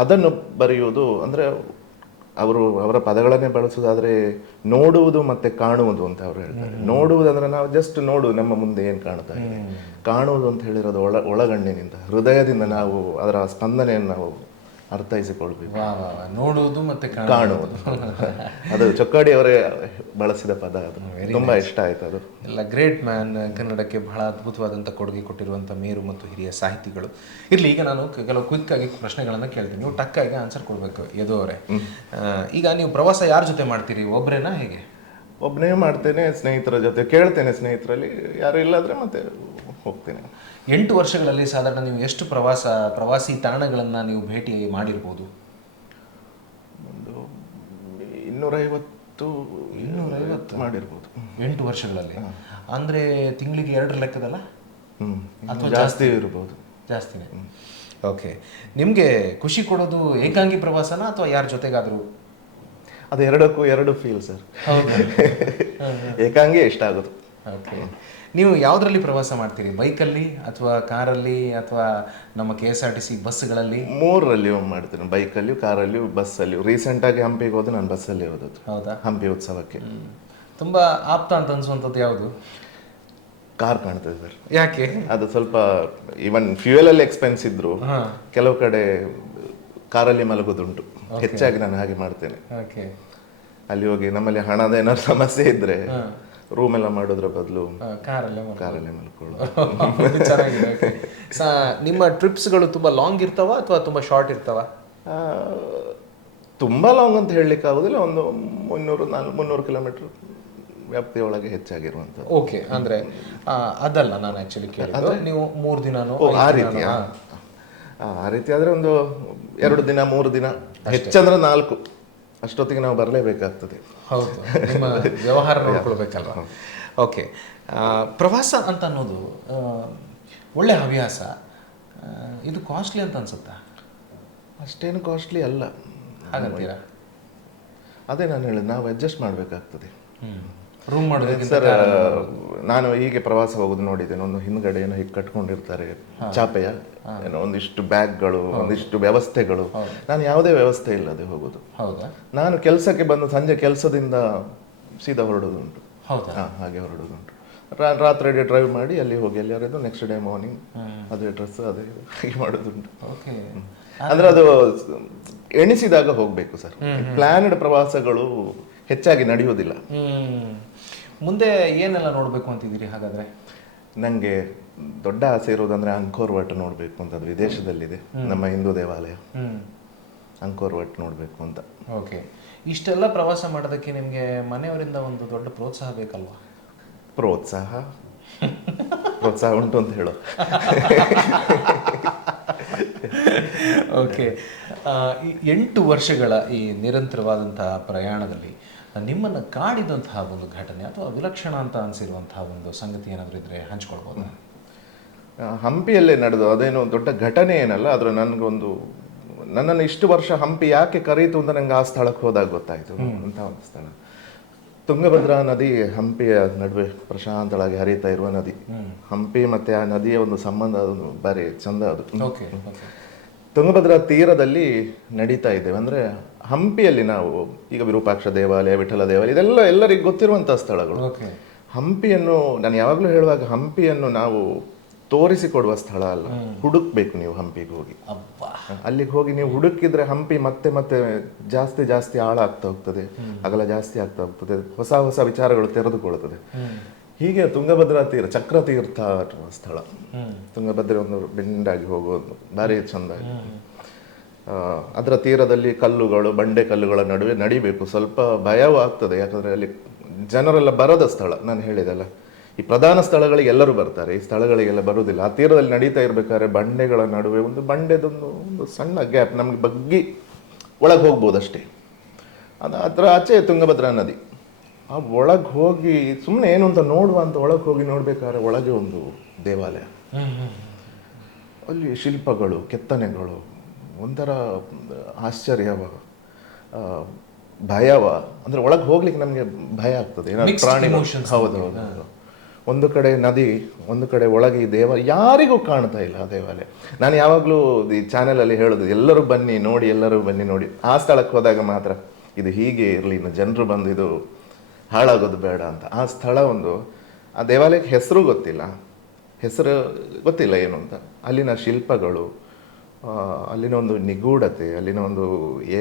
ಅದನ್ನು ಬರೆಯುವುದು. ಅಂದರೆ ಅವರ ಪದಗಳನ್ನೇ ಬಳಸುವುದಾದ್ರೆ ನೋಡುವುದು ಮತ್ತೆ ಕಾಣುವುದು ಅಂತ ಅವರು ಹೇಳ್ತಾರೆ. ನೋಡುವುದಂದ್ರೆ ನಾವು ಜಸ್ಟ್ ನೋಡು, ನಮ್ಮ ಮುಂದೆ ಏನು ಕಾಣ್ತಾ ಇದೆ. ಕಾಣುವುದು ಅಂತ ಹೇಳಿರೋದು ಒಳಗಣ್ಣಿನಿಂದ, ಹೃದಯದಿಂದ ನಾವು ಅದರ ಸ್ಪಂದನೆಯನ್ನು ನಾವು ಅರ್ಥೈಸಿಕೊಳ್ಬೇಕು. ನೋಡುವುದು ಮತ್ತೆ ಕಾಣುವುದು, ಅದು ಚೊಕ್ಕಾಡಿ ಅವರೇ ಬಳಸಿದ ಪದ. ಅದು ತುಂಬಾ ಇಷ್ಟ ಆಯ್ತು. ಅದು ಎಲ್ಲ ಗ್ರೇಟ್ ಮ್ಯಾನ್. ಕನ್ನಡಕ್ಕೆ ಬಹಳ ಅದ್ಭುತವಾದಂಥ ಕೊಡುಗೆ ಕೊಟ್ಟಿರುವಂಥ ಮೇರು ಮತ್ತು ಹಿರಿಯ ಸಾಹಿತಿಗಳು. ಇರಲಿ, ಈಗ ನಾನು ಕೆಲವು ಕ್ವಿಕ್ಕಾಗಿ ಪ್ರಶ್ನೆಗಳನ್ನು ಕೇಳ್ತೀನಿ, ನೀವು ಟಕ್ಕಾಗಿ ಆನ್ಸರ್ ಕೊಡಬೇಕು. ಅವರೇ, ಈಗ ನೀವು ಪ್ರವಾಸ ಯಾರ ಜೊತೆ ಮಾಡ್ತೀರಿ? ಒಬ್ಬರೇನಾ, ಹೇಗೆ? ಒಬ್ಬನೇ ಮಾಡ್ತೇನೆ, ಸ್ನೇಹಿತರ ಜೊತೆ ಕೇಳ್ತೇನೆ. ಸ್ನೇಹಿತರಲ್ಲಿ ಯಾರು ಇಲ್ಲಾದ್ರೆ ಮತ್ತೆ ಹೋಗ್ತೇನೆ. 8 ವರ್ಷಗಳಲ್ಲಿ ಸಾಧಾರಣ ನೀವು ಎಷ್ಟು ಪ್ರವಾಸಿ ತಾಣಗಳನ್ನು ನೀವು ಭೇಟಿ ಮಾಡಿರ್ಬೋದು? ಒಂದು 250 ಮಾಡಿರ್ಬೋದು 8 ವರ್ಷಗಳಲ್ಲಿ. ಅಂದರೆ ತಿಂಗಳಿಗೆ 2 ಲೆಕ್ಕದಲ್ಲ, ಅಥವಾ ಜಾಸ್ತಿ ಇರ್ಬೋದು? ಜಾಸ್ತಿನೇ. ಓಕೆ. ನಿಮಗೆ ಖುಷಿ ಕೊಡೋದು ಏಕಾಂಗಿ ಪ್ರವಾಸನ ಅಥವಾ ಯಾರ ಜೊತೆಗಾದರೂ? ಅದು ಎರಡಕ್ಕೂ ಎರಡು ಫೀಲ್ ಸರ್. ಏಕಾಂಗಿ ಇಷ್ಟ ಆಗೋದು. ಓಕೆ. ನೀವು ಯಾವುದರಲ್ಲಿ ಪ್ರವಾಸ ಮಾಡ್ತೀರಿ? ಬೈಕಲ್ಲಿ ಅಥವಾ ಕಾರಲ್ಲಿ ಅಥವಾ ನಮ್ಮ KSRTC ಬಸ್ಗಳಲ್ಲಿ? 3ರಲ್ಲಿ ಮಾಡ್ತೀನಿ, ಬೈಕಲ್ಲಿಯೂ, ಕಾರಲ್ಲಿಯೂ, ಬಸ್ಸಲ್ಲಿಯೂ. ರೀಸೆಂಟಾಗಿ ಹಂಪಿಗೆ ಹೋದ ನಾನು ಬಸ್ಸಲ್ಲಿ ಹೋದದ್ದು. ಹೌದಾ? ಹಂಪಿ ಉತ್ಸವಕ್ಕೆ. ತುಂಬ ಆಪ್ತ ಅಂತ ಅನ್ಸುವಂಥದ್ದು ಯಾವುದು? ಕಾರ್ ಕಾಣ್ತದೆ ಸರ್. ಯಾಕೆ? ಅದು ಸ್ವಲ್ಪ ಈವನ್ ಫ್ಯೂಯಲಲ್ಲಿ ಎಕ್ಸ್ಪೆನ್ಸ್ ಇದ್ರು ಕೆಲವು ಕಡೆ ಕಾರಲ್ಲಿ ಮಲಗೋದುಂಟು. ಹೆಚ್ಚಾಗಿ ನಾನು ಹಾಗೆ ಮಾಡ್ತೇನೆ. ಅಲ್ಲಿ ಹೋಗಿ ನಮ್ಮಲ್ಲಿ ಹಣದ ಏನಾದ್ರು ಸಮಸ್ಯೆ ಇದ್ರೆ ರೂಮ್ ಎಲ್ಲ ಮಾಡೋದ್ರ ಬದಲು ಕಾರಲ್ಲೇ ಮಲ್ಕೊಳ್ಳೋದು. ಚೆನ್ನಾಗಿದೆ. ನಿಮ್ಮ ಟ್ರಿಪ್ಸ್ಗಳು ತುಂಬ ಲಾಂಗ್ ಇರ್ತಾವ ಅಥವಾ ತುಂಬ ಶಾರ್ಟ್ ಇರ್ತಾವ? ತುಂಬ ಲಾಂಗ್ ಅಂತ ಹೇಳಲಿಕ್ಕೆ ಆಗೋದಿಲ್ಲ, ಒಂದು 300 ಕಿಲೋಮೀಟರ್ ವ್ಯಾಪ್ತಿಯೊಳಗೆ ಹೆಚ್ಚಾಗಿರುವಂಥದ್ದು. ಓಕೆ. ಅಂದರೆ ಅದಲ್ಲ ನಾನು ಆ್ಯಕ್ಚುಲಿ ಕೇಳಿದ್ದು, ನೀವು 3 ದಿನನೋ ಆ ರೀತಿ. ಆ ರೀತಿ ಆದರೆ ಒಂದು 2 ದಿನ 3 ದಿನ, ಹೆಚ್ಚಂದ್ರೆ 4, ಅಷ್ಟೊತ್ತಿಗೆ ನಾವು ಬರಲೇಬೇಕಾಗ್ತದೆ. ಹೌದು, ನಿಮ್ಮ ವ್ಯವಹಾರ ನೋಡ್ಕೊಳ್ಬೇಕಲ್ವ. ಓಕೆ. ಪ್ರವಾಸ ಅಂತ ಅನ್ನೋದು ಒಳ್ಳೆ ಹವ್ಯಾಸ. ಇದು ಕಾಸ್ಟ್ಲಿ ಅಂತ ಅನ್ಸುತ್ತಾ? ಅಷ್ಟೇನು ಕಾಸ್ಟ್ಲಿ ಅಲ್ಲ. ಹಾಗಂತೀರಾ? ಅದೇ ನಾನು ಹೇಳಿದ್ದು, ನಾವು ಅಡ್ಜಸ್ಟ್ ಮಾಡಬೇಕಾಗ್ತದೆ. ರೂಮ್ ಮಾಡೋದಕ್ಕೆ ಸರ್, ನಾನು ಹೀಗೆ ಪ್ರವಾಸ ಹೋಗೋದು ನೋಡಿದ್ದೇನೆ. ಒಂದು ಹಿಂದ್ಗಡೆ ಏನೋ ಹೀಗೆ ಕಟ್ಕೊಂಡಿರ್ತಾರೆ ಚಾಪೆಯ, ಏನೋ ಒಂದಿಷ್ಟು ಬ್ಯಾಗ್ಗಳು, ಒಂದಿಷ್ಟು ವ್ಯವಸ್ಥೆಗಳು. ನಾನು ಯಾವುದೇ ವ್ಯವಸ್ಥೆ ಇಲ್ಲದೆ ಹೋಗೋದು. ಹೌದಾ? ನಾನು ಕೆಲಸಕ್ಕೆ ಬಂದು ಸಂಜೆ ಕೆಲಸದಿಂದ ಸೀದಾ ಹೊರಡೋದುಂಟು. ಹಾಗೆ ಹೊರಡೋದುಂಟು. ರಾತ್ರಿ ಡ್ರೈವ್ ಮಾಡಿ ಅಲ್ಲಿ ಹೋಗಿ ಎಲ್ಲಿಯಾರು ನೆಕ್ಸ್ಟ್ ಡೇ ಮಾರ್ನಿಂಗ್ ಅದೇ ಡ್ರೆಸ್ ಅದೇ ಹಾಗೆ ಮಾಡೋದುಂಟು. ಅಂದ್ರೆ ಅದು ಎಣಿಸಿದಾಗ ಹೋಗ್ಬೇಕು ಸರ್. ಪ್ಲಾನ್ಡ್ ಪ್ರವಾಸಗಳು ಹೆಚ್ಚಾಗಿ ನಡೆಯೋದಿಲ್ಲ. ಮುಂದೆ ಏನೆಲ್ಲ ನೋಡಬೇಕು ಅಂತಿದ್ದೀರಿ ಹಾಗಾದ್ರೆ? ನನಗೆ ದೊಡ್ಡ ಆಸೆ ಇರೋದಂದ್ರೆ ಅಂಕೋರ್ ವಟ್ ನೋಡಬೇಕು ಅಂತ. ಅದು ವಿದೇಶದಲ್ಲಿದೆ, ನಮ್ಮ ಹಿಂದೂ ದೇವಾಲಯ. ಅಂಕೋರ್ ವಟ್ ನೋಡಬೇಕು ಅಂತ. ಓಕೆ. ಇಷ್ಟೆಲ್ಲ ಪ್ರವಾಸ ಮಾಡೋದಕ್ಕೆ ನಿಮಗೆ ಮನೆಯವರಿಂದ ಒಂದು ದೊಡ್ಡ ಪ್ರೋತ್ಸಾಹ ಬೇಕಲ್ವಾ? ಪ್ರೋತ್ಸಾಹ ಉಂಟು ಅಂತ ಹೇಳೋ. ಓಕೆ. 8 ವರ್ಷಗಳ ಈ ನಿರಂತರವಾದಂತಹ ಪ್ರಯಾಣದಲ್ಲಿ ನಿಮ್ಮನ್ನು ಕಾಡಿದಂತಹ ಒಂದು ಘಟನೆ ಅಥವಾ ವಿಲಕ್ಷಣ ಅಂತ ಅನಿಸಿರುವಂತಹ ಒಂದು ಸಂಗತಿ ಏನಾದರೂ ಇದ್ರೆ ಹಂಚ್ಕೊಳ್ಬೋದು? ಹಂಪಿಯಲ್ಲೇ ನಡೆದು ಅದೇನು ದೊಡ್ಡ ಘಟನೆ ಏನಲ್ಲ, ಆದ್ರೆ ನನ್ನನ್ನು ಇಷ್ಟು ವರ್ಷ ಹಂಪಿ ಯಾಕೆ ಕರೀತು ಅಂತ ನಂಗೆ ಆ ಸ್ಥಳಕ್ಕೆ ಹೋದಾಗ ಗೊತ್ತಾಯ್ತು. ಅಂತ ಒಂದು ಸ್ಥಳ ತುಂಗಭದ್ರಾ ನದಿ ಹಂಪಿಯ ನಡುವೆ ಪ್ರಶಾಂತಳಾಗಿ ಹರಿತಾ ಇರುವ ನದಿ. ಹಂಪಿ ಮತ್ತೆ ಆ ನದಿಯ ಒಂದು ಸಂಬಂಧ ಅದೊಂದು ಬಾರಿ ಚಂದ ಅದು. ಓಕೆ ತುಂಗಭದ್ರಾ ತೀರದಲ್ಲಿ ನಡೀತಾ ಇದ್ದೇವೆ. ಅಂದರೆ ಹಂಪಿಯಲ್ಲಿ ನಾವು ಈಗ ವಿರೂಪಾಕ್ಷ ದೇವಾಲಯ, ವಿಠಲ ದೇವಾಲಯ, ಇದೆಲ್ಲ ಎಲ್ಲರಿಗೂ ಗೊತ್ತಿರುವಂಥ ಸ್ಥಳಗಳು. ಓಕೆ ಹಂಪಿಯನ್ನು ನಾನು ಯಾವಾಗಲೂ ಹೇಳುವಾಗ ಹಂಪಿಯನ್ನು ನಾವು ತೋರಿಸಿಕೊಡುವ ಸ್ಥಳ ಅಲ್ಲ, ಹುಡುಕ್ಬೇಕು ನೀವು ಹಂಪಿಗೆ ಹೋಗಿ. ಅಬ್ಬಾ ಅಲ್ಲಿಗೆ ಹೋಗಿ ನೀವು ಹುಡುಕಿದ್ರೆ ಹಂಪಿ ಮತ್ತೆ ಮತ್ತೆ ಜಾಸ್ತಿ ಜಾಸ್ತಿ ಆಳ ಆಗ್ತಾ ಹೋಗ್ತದೆ, ಅಗಲ ಜಾಸ್ತಿ ಆಗ್ತಾ ಹೋಗ್ತದೆ, ಹೊಸ ಹೊಸ ವಿಚಾರಗಳು ತೆರೆದುಕೊಳ್ಳುತ್ತದೆ. ಹೀಗೆ ತುಂಗಭದ್ರಾ ತೀರ ಚಕ್ರತೀರ್ಥ ಅನ್ನುವ ಸ್ಥಳ, ತುಂಗಭದ್ರೆ ಒಂದು ಬೆಂಡಾಗಿ ಹೋಗೋದು ಭಾರಿ ಚಂದ. ಅದರ ತೀರದಲ್ಲಿ ಕಲ್ಲುಗಳು, ಬಂಡೆ ಕಲ್ಲುಗಳ ನಡುವೆ ನಡಿಬೇಕು. ಸ್ವಲ್ಪ ಭಯವೂ ಆಗ್ತದೆ, ಯಾಕಂದ್ರೆ ಅಲ್ಲಿ ಜನರೆಲ್ಲ ಬರದ ಸ್ಥಳ. ನಾನು ಹೇಳಿದೆಲ್ಲ, ಈ ಪ್ರಧಾನ ಸ್ಥಳಗಳಿಗೆ ಎಲ್ಲರೂ ಬರ್ತಾರೆ, ಈ ಸ್ಥಳಗಳಿಗೆಲ್ಲ ಬರುವುದಿಲ್ಲ. ಆ ತೀರದಲ್ಲಿ ನಡೀತಾ ಇರ್ಬೇಕಾದ್ರೆ ಬಂಡೆಗಳ ನಡುವೆ ಒಂದು ಒಂದು ಸಣ್ಣ ಗ್ಯಾಪ್, ನಮ್ಗೆ ಬಗ್ಗಿ ಒಳಗೆ ಹೋಗ್ಬೋದು ಅಷ್ಟೇ. ಅದರ ಆಚೆ ತುಂಗಭದ್ರಾ ನದಿ. ಆ ಒಳಗೆ ಹೋಗಿ ಸುಮ್ಮನೆ ಏನು ಅಂತ ನೋಡುವ ಅಂತ ಒಳಗೆ ಹೋಗಿ ನೋಡ್ಬೇಕಾದ್ರೆ ಒಳಗೆ ಒಂದು ದೇವಾಲಯ, ಅಲ್ಲಿ ಶಿಲ್ಪಗಳು, ಕೆತ್ತನೆಗಳು, ಒಂಥರ ಆಶ್ಚರ್ಯವ, ಭಯವ. ಅಂದ್ರೆ ಒಳಗೆ ಹೋಗ್ಲಿಕ್ಕೆ ನಮಗೆ ಭಯ ಆಗ್ತದೆ, ಏನಾದ್ರು ಪ್ರಾಣಿ. ಹೌದು ಹೌದು. ಒಂದು ಕಡೆ ನದಿ, ಒಂದು ಕಡೆ ಒಳಗೆ ಈ ದೇವಾಲಯ, ಯಾರಿಗೂ ಕಾಣ್ತಾ ಇಲ್ಲ ಆ ದೇವಾಲಯ. ನಾನು ಯಾವಾಗಲೂ ಈ ಚಾನೆಲಲ್ಲಿ ಹೇಳೋದು, ಎಲ್ಲರೂ ಬನ್ನಿ ನೋಡಿ, ಎಲ್ಲರೂ ಬನ್ನಿ ನೋಡಿ. ಆ ಸ್ಥಳಕ್ಕೆ ಹೋದಾಗ ಮಾತ್ರ ಇದು ಹೀಗೆ ಇರಲಿ, ಇನ್ನು ಜನರು ಬಂದು ಇದು ಹಾಳಾಗೋದು ಬೇಡ ಅಂತ. ಆ ಸ್ಥಳ ಒಂದು, ಆ ದೇವಾಲಯಕ್ಕೆ ಹೆಸರು ಗೊತ್ತಿಲ್ಲ ಏನು ಅಂತ. ಅಲ್ಲಿನ ಶಿಲ್ಪಗಳು, ಅಲ್ಲಿನ ಒಂದು ನಿಗೂಢತೆ, ಅಲ್ಲಿನ ಒಂದು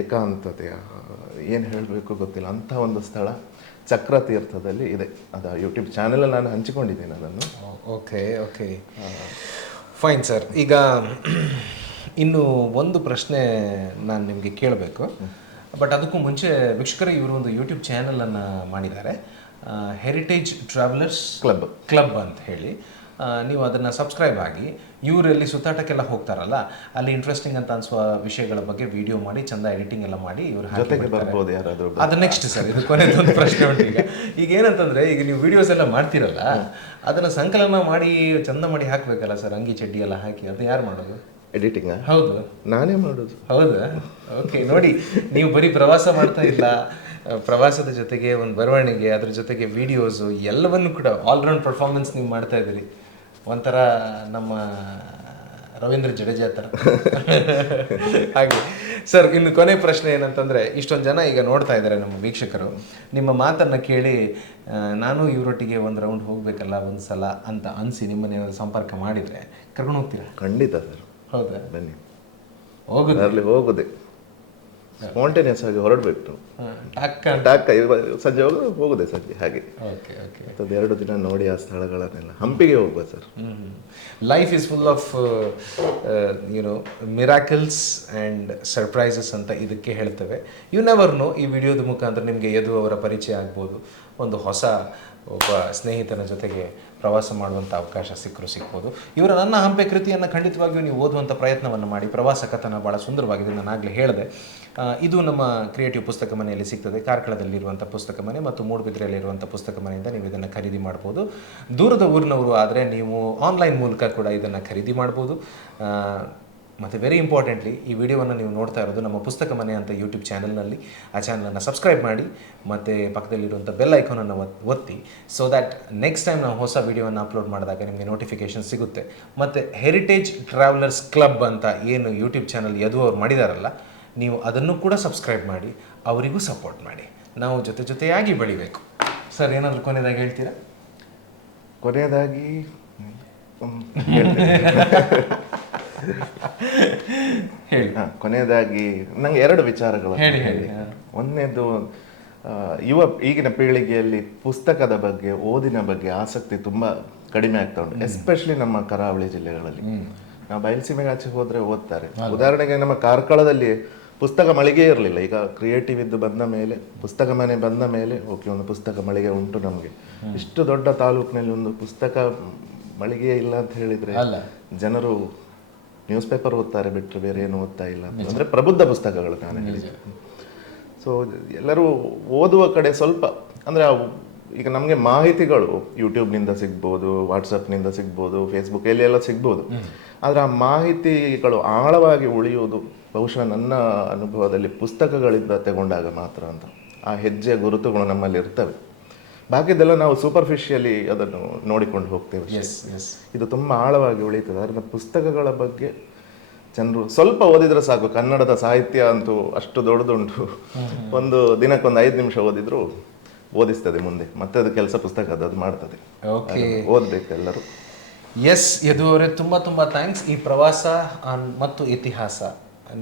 ಏಕಾಂತತೆ, ಏನು ಹೇಳಬೇಕು ಗೊತ್ತಿಲ್ಲ, ಅಂಥ ಒಂದು ಸ್ಥಳ ಚಕ್ರತೀರ್ಥದಲ್ಲಿ ಇದೆ. ಅದು ಯೂಟ್ಯೂಬ್ ಚಾನೆಲಲ್ಲಿ ನಾನು ಹಂಚಿಕೊಂಡಿದ್ದೀನಿ ಅದನ್ನು. Okay okay fine sir. ಈಗ ಇನ್ನು ಒಂದು ಪ್ರಶ್ನೆ ನಾನು ನಿಮಗೆ ಕೇಳಬೇಕು, ಬಟ್ ಅದಕ್ಕೂ ಮುಂಚೆ ವೀಕ್ಷಕರೇ, ಇವರು ಒಂದು ಯೂಟ್ಯೂಬ್ ಚಾನಲನ್ನು ಮಾಡಿದ್ದಾರೆ, ಹೆರಿಟೇಜ್ ಟ್ರಾವೆಲರ್ಸ್ ಕ್ಲಬ್ ಅಂತ ಹೇಳಿ. ನೀವು ಅದನ್ನು ಸಬ್ಸ್ಕ್ರೈಬ್ ಆಗಿ, ಇವರಲ್ಲಿ ಸುತ್ತಾಟಕ್ಕೆಲ್ಲ ಹೋಗ್ತಾರಲ್ಲ, ಅಲ್ಲಿ ಇಂಟ್ರೆಸ್ಟಿಂಗ್ ಅಂತ ಅನಿಸುವ ವಿಷಯಗಳ ಬಗ್ಗೆ ವಿಡಿಯೋ ಮಾಡಿ, ಚಂದ ಎಡಿಟಿಂಗ್ ಎಲ್ಲ ಮಾಡಿ ಇವರು ಅದು ನೆಕ್ಸ್ಟ್ ಸರ್. ಇದು ಕೊನೆಯದೊಂದು ಪ್ರಶ್ನೆ ಉಂಟು. ಈಗ ಏನಂತಂದರೆ, ಈಗ ನೀವು ವಿಡಿಯೋಸ್ ಎಲ್ಲ ಮಾಡ್ತೀರಲ್ಲ, ಅದನ್ನು ಸಂಕಲನ ಮಾಡಿ ಚಂದ ಮಾಡಿ ಹಾಕಬೇಕಲ್ಲ ಸರ್, ಅಂಗಿ ಚಡ್ಡಿ ಎಲ್ಲ ಹಾಕಿ, ಅದು ಯಾರು ಮಾಡೋದು? ಎಡಿಟಿಂಗ್? ಹೌದು, ನಾನೇ ಮಾಡೋದು. ಹೌದಾ? ಓಕೆ. ನೋಡಿ, ನೀವು ಬರೀ ಪ್ರವಾಸ ಮಾಡ್ತಾ ಇಲ್ಲ, ಪ್ರವಾಸದ ಜೊತೆಗೆ ಒಂದು ಬರವಣಿಗೆ, ಅದ್ರ ಜೊತೆಗೆ ವಿಡಿಯೋಸು ಎಲ್ಲವನ್ನು ಕೂಡ ಆಲ್ರೌಂಡ್ ಪರ್ಫಾರ್ಮೆನ್ಸ್ ನೀವು ಮಾಡ್ತಾ ಇದ್ದೀರಿ. ಒಂಥರ ನಮ್ಮ ರವೀಂದ್ರ ಜಡೇಜಾ ಥರ. ಹಾಗೆ ಸರ್, ಇನ್ನು ಕೊನೆ ಪ್ರಶ್ನೆ ಏನಂತಂದರೆ, ಇಷ್ಟೊಂದು ಜನ ಈಗ ನೋಡ್ತಾ ಇದ್ದಾರೆ ನಮ್ಮ ವೀಕ್ಷಕರು, ನಿಮ್ಮ ಮಾತನ್ನು ಕೇಳಿ ನಾನು ಇವರೊಟ್ಟಿಗೆ ಒಂದು ರೌಂಡ್ ಹೋಗಬೇಕಲ್ಲ ಒಂದು ಸಲ ಅಂತ ಅನಿಸಿ ನಿಮ್ಮನ್ನೇ ಸಂಪರ್ಕ ಮಾಡಿದರೆ ಕರ್ಕೊಂಡು ಹೋಗ್ತೀರಾ? ಖಂಡಿತ ಸರ್. ಹೌದಾ? ಬನ್ನಿ, ಹೋಗುದು ಹೋಗುದೆ, ಸ್ಪಾಂಟೇನಿಯಸ್ ಆಗಿ ಹೊರಡಬೇಕು. ಸಂಜೆ ಹೋಗುದೆ ಸಂಜೆ. ಹಾಗೆ ಓಕೆ ಓಕೆ. 2 ದಿನ ನೋಡಿ ಆ ಸ್ಥಳಗಳನ್ನೆಲ್ಲ. ಹಂಪಿಗೆ ಹೋಗ್ಬೋದು sir. Life is full of you know miracles and surprises ಅಂತ ಇದಕ್ಕೆ ಹೇಳ್ತೇವೆ. ಯು ನೆವರ್ ನೋ, ಈ ವಿಡಿಯೋದ ಮುಖಾಂತರ ನಿಮಗೆ ಯದು ಅವರ ಪರಿಚಯ ಆಗ್ಬೋದು, ಒಂದು ಹೊಸ ಒಬ್ಬ ಸ್ನೇಹಿತನ ಜೊತೆಗೆ ಪ್ರವಾಸ ಮಾಡುವಂಥ ಅವಕಾಶ ಸಿಗ್ಬೋದು. ಇವರ ನನ್ನ ಹಂಪೆ ಕೃತಿಯನ್ನು ಖಂಡಿತವಾಗಿಯೂ ನೀವು ಓದುವಂಥ ಪ್ರಯತ್ನವನ್ನು ಮಾಡಿ. ಪ್ರವಾಸ ಕಥನ ಭಾಳ ಸುಂದರವಾಗಿದೆ, ನಾನು ಆಗಲೇ ಹೇಳಿದೆ. ಇದು ನಮ್ಮ ಕ್ರಿಯೇಟಿವ್ ಪುಸ್ತಕ ಮನೆಯಲ್ಲಿ ಸಿಗ್ತದೆ. ಕಾರ್ಕಳದಲ್ಲಿರುವಂಥ ಪುಸ್ತಕ ಮನೆ ಮತ್ತು ಮೂಡುಬಿದ್ರೆಯಲ್ಲಿರುವಂಥ ಪುಸ್ತಕ ಮನೆಯಿಂದ ನೀವು ಇದನ್ನು ಖರೀದಿ ಮಾಡ್ಬೋದು. ದೂರದ ಊರಿನವರು ಆದರೆ ನೀವು ಆನ್ಲೈನ್ ಮೂಲಕ ಕೂಡ ಇದನ್ನು ಖರೀದಿ ಮಾಡ್ಬೋದು. ಮತ್ತು ವೆರಿ ಇಂಪಾರ್ಟೆಂಟ್ಲಿ, ಈ ವಿಡಿಯೋವನ್ನು ನೀವು ನೋಡ್ತಾ ಇರೋದು ನಮ್ಮ ಪುಸ್ತಕ ಮನೆ ಅಂತ ಯೂಟ್ಯೂಬ್ ಚಾನಲ್ನಲ್ಲಿ. ಆ ಚಾನಲನ್ನು ಸಬ್ಸ್ಕ್ರೈಬ್ ಮಾಡಿ ಮತ್ತು ಪಕ್ಕದಲ್ಲಿರುವಂಥ ಬೆಲ್ ಐಕಾನನ್ನು ಒತ್ತಿ, ಸೊ ದ್ಯಾಟ್ ನೆಕ್ಸ್ಟ್ ಟೈಮ್ ನಾವು ಹೊಸ ವಿಡಿಯೋವನ್ನು ಅಪ್ಲೋಡ್ ಮಾಡಿದಾಗ ನಿಮಗೆ ನೋಟಿಫಿಕೇಷನ್ ಸಿಗುತ್ತೆ. ಮತ್ತು ಹೆರಿಟೇಜ್ ಟ್ರಾವೆಲರ್ಸ್ ಕ್ಲಬ್ ಅಂತ ಏನು ಯೂಟ್ಯೂಬ್ ಚಾನಲ್ ಯದು ಅವ್ರು ಮಾಡಿದಾರಲ್ಲ, ನೀವು ಅದನ್ನು ಕೂಡ ಸಬ್ಸ್ಕ್ರೈಬ್ ಮಾಡಿ, ಅವರಿಗೂ ಸಪೋರ್ಟ್ ಮಾಡಿ. ನಾವು ಜೊತೆಯಾಗಿ ಬೆಳಿಬೇಕು. ಸರ್, ಏನಾದರೂ ಕೊನೆಯದಾಗಿ ಹೇಳ್ತೀರಾ? ಕೊನೆಯದಾಗಿ ಹೇಳಿ. ಕೊನೆಯದಾಗಿ ನಂಗೆ 2 ವಿಚಾರಗಳು ಹೇಳಿ. ಒಂದನೇದು, ಈಗಿನ ಪೀಳಿಗೆಯಲ್ಲಿ ಪುಸ್ತಕದ ಬಗ್ಗೆ, ಓದಿನ ಬಗ್ಗೆ ಆಸಕ್ತಿ ತುಂಬಾ ಕಡಿಮೆ ಆಗ್ತಾ ಉಂಟು, ಎಸ್ಪೆಷಲಿ ನಮ್ಮ ಕರಾವಳಿ ಜಿಲ್ಲೆಗಳಲ್ಲಿ. ನಾವು ಬಯಲುಸೀಮೆಗೆ ಆಚೆ ಹೋದ್ರೆ ಓದ್ತಾರೆ. ಉದಾಹರಣೆಗೆ ನಮ್ಮ ಕಾರ್ಕಳದಲ್ಲಿ ಪುಸ್ತಕ ಮಳಿಗೆ ಇರಲಿಲ್ಲ. ಈಗ ಕ್ರಿಯೇಟಿವ್ ಇದ್ದು ಬಂದ ಮೇಲೆ, ಪುಸ್ತಕ ಮನೆ ಬಂದ ಮೇಲೆ ಓಕೆ, ಒಂದು ಪುಸ್ತಕ ಮಳಿಗೆ ಉಂಟು ನಮಗೆ. ಇಷ್ಟು ದೊಡ್ಡ ತಾಲೂಕಿನಲ್ಲಿ ಒಂದು ಪುಸ್ತಕ ಮಳಿಗೆ ಇಲ್ಲ ಅಂತ ಹೇಳಿದ್ರೆ ಜನರು ನ್ಯೂಸ್ ಪೇಪರ್ ಓದ್ತಾರೆ ಬಿಟ್ಟರೆ ಬೇರೆ ಏನು ಓದ್ತಾ ಇಲ್ಲ. ಅಂದರೆ ಪ್ರಬುದ್ಧ ಪುಸ್ತಕಗಳು ನಾನು ಹೇಳಿದೆ. ಸೊ ಎಲ್ಲರೂ ಓದುವ ಕಡೆ ಸ್ವಲ್ಪ, ಅಂದರೆ ಈಗ ನಮಗೆ ಮಾಹಿತಿಗಳು ಯೂಟ್ಯೂಬ್ನಿಂದ ಸಿಗ್ಬೋದು, ವಾಟ್ಸಪ್ನಿಂದ ಸಿಗ್ಬೋದು, ಫೇಸ್ಬುಕ್ ಎಲ್ಲ ಸಿಗ್ಬೋದು. ಆದರೆ ಆ ಮಾಹಿತಿಗಳು ಆಳವಾಗಿ ಉಳಿಯುವುದು ಬಹುಶಃ ನನ್ನ ಅನುಭವದಲ್ಲಿ ಪುಸ್ತಕಗಳಿಂದ ತಗೊಂಡಾಗ ಮಾತ್ರ ಅಂತ. ಆ ಹೆಜ್ಜೆ ಗುರುತುಗಳು ನಮ್ಮಲ್ಲಿ ಇರ್ತವೆ. ಬಾಕಿದೆಲ್ಲ ನಾವು ಸೂಪರ್ಫಿಷಿಯಲಿ ಅದನ್ನು ನೋಡಿಕೊಂಡು ಹೋಗ್ತೇವೆ. ಎಸ್ ಎಸ್ ಇದು ತುಂಬ ಆಳವಾಗಿ ಉಳಿತದೆ. ಅದರಿಂದ ಪುಸ್ತಕಗಳ ಬಗ್ಗೆ ಜನರು ಸ್ವಲ್ಪ ಓದಿದ್ರೆ ಸಾಕು. ಕನ್ನಡದ ಸಾಹಿತ್ಯ ಅಂತೂ ಅಷ್ಟು ದೊಡ್ಡದುಂಟು. ಒಂದು ದಿನಕ್ಕೊಂದು 5 ನಿಮಿಷ ಓದಿದ್ರು ಓದಿಸ್ತದೆ ಮುಂದೆ. ಮತ್ತೆ ಅದು ಕೆಲಸ ಪುಸ್ತಕ ಅದು ಮಾಡ್ತದೆ. ಓಕೆ, ಓದಬೇಕು ಎಲ್ಲರೂ. ಎಸ್ ಯದು ಅವರೇ, ತುಂಬ ತುಂಬ ಥ್ಯಾಂಕ್ಸ್. ಈ ಪ್ರವಾಸ ಮತ್ತು ಇತಿಹಾಸ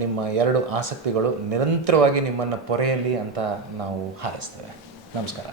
ನಿಮ್ಮ 2 ಆಸಕ್ತಿಗಳು ನಿರಂತರವಾಗಿ ನಿಮ್ಮನ್ನು ಪೊರೆಯಲ್ಲಿ ಅಂತ ನಾವು ಹಾರೈಸ್ತೇವೆ. ನಮಸ್ಕಾರ.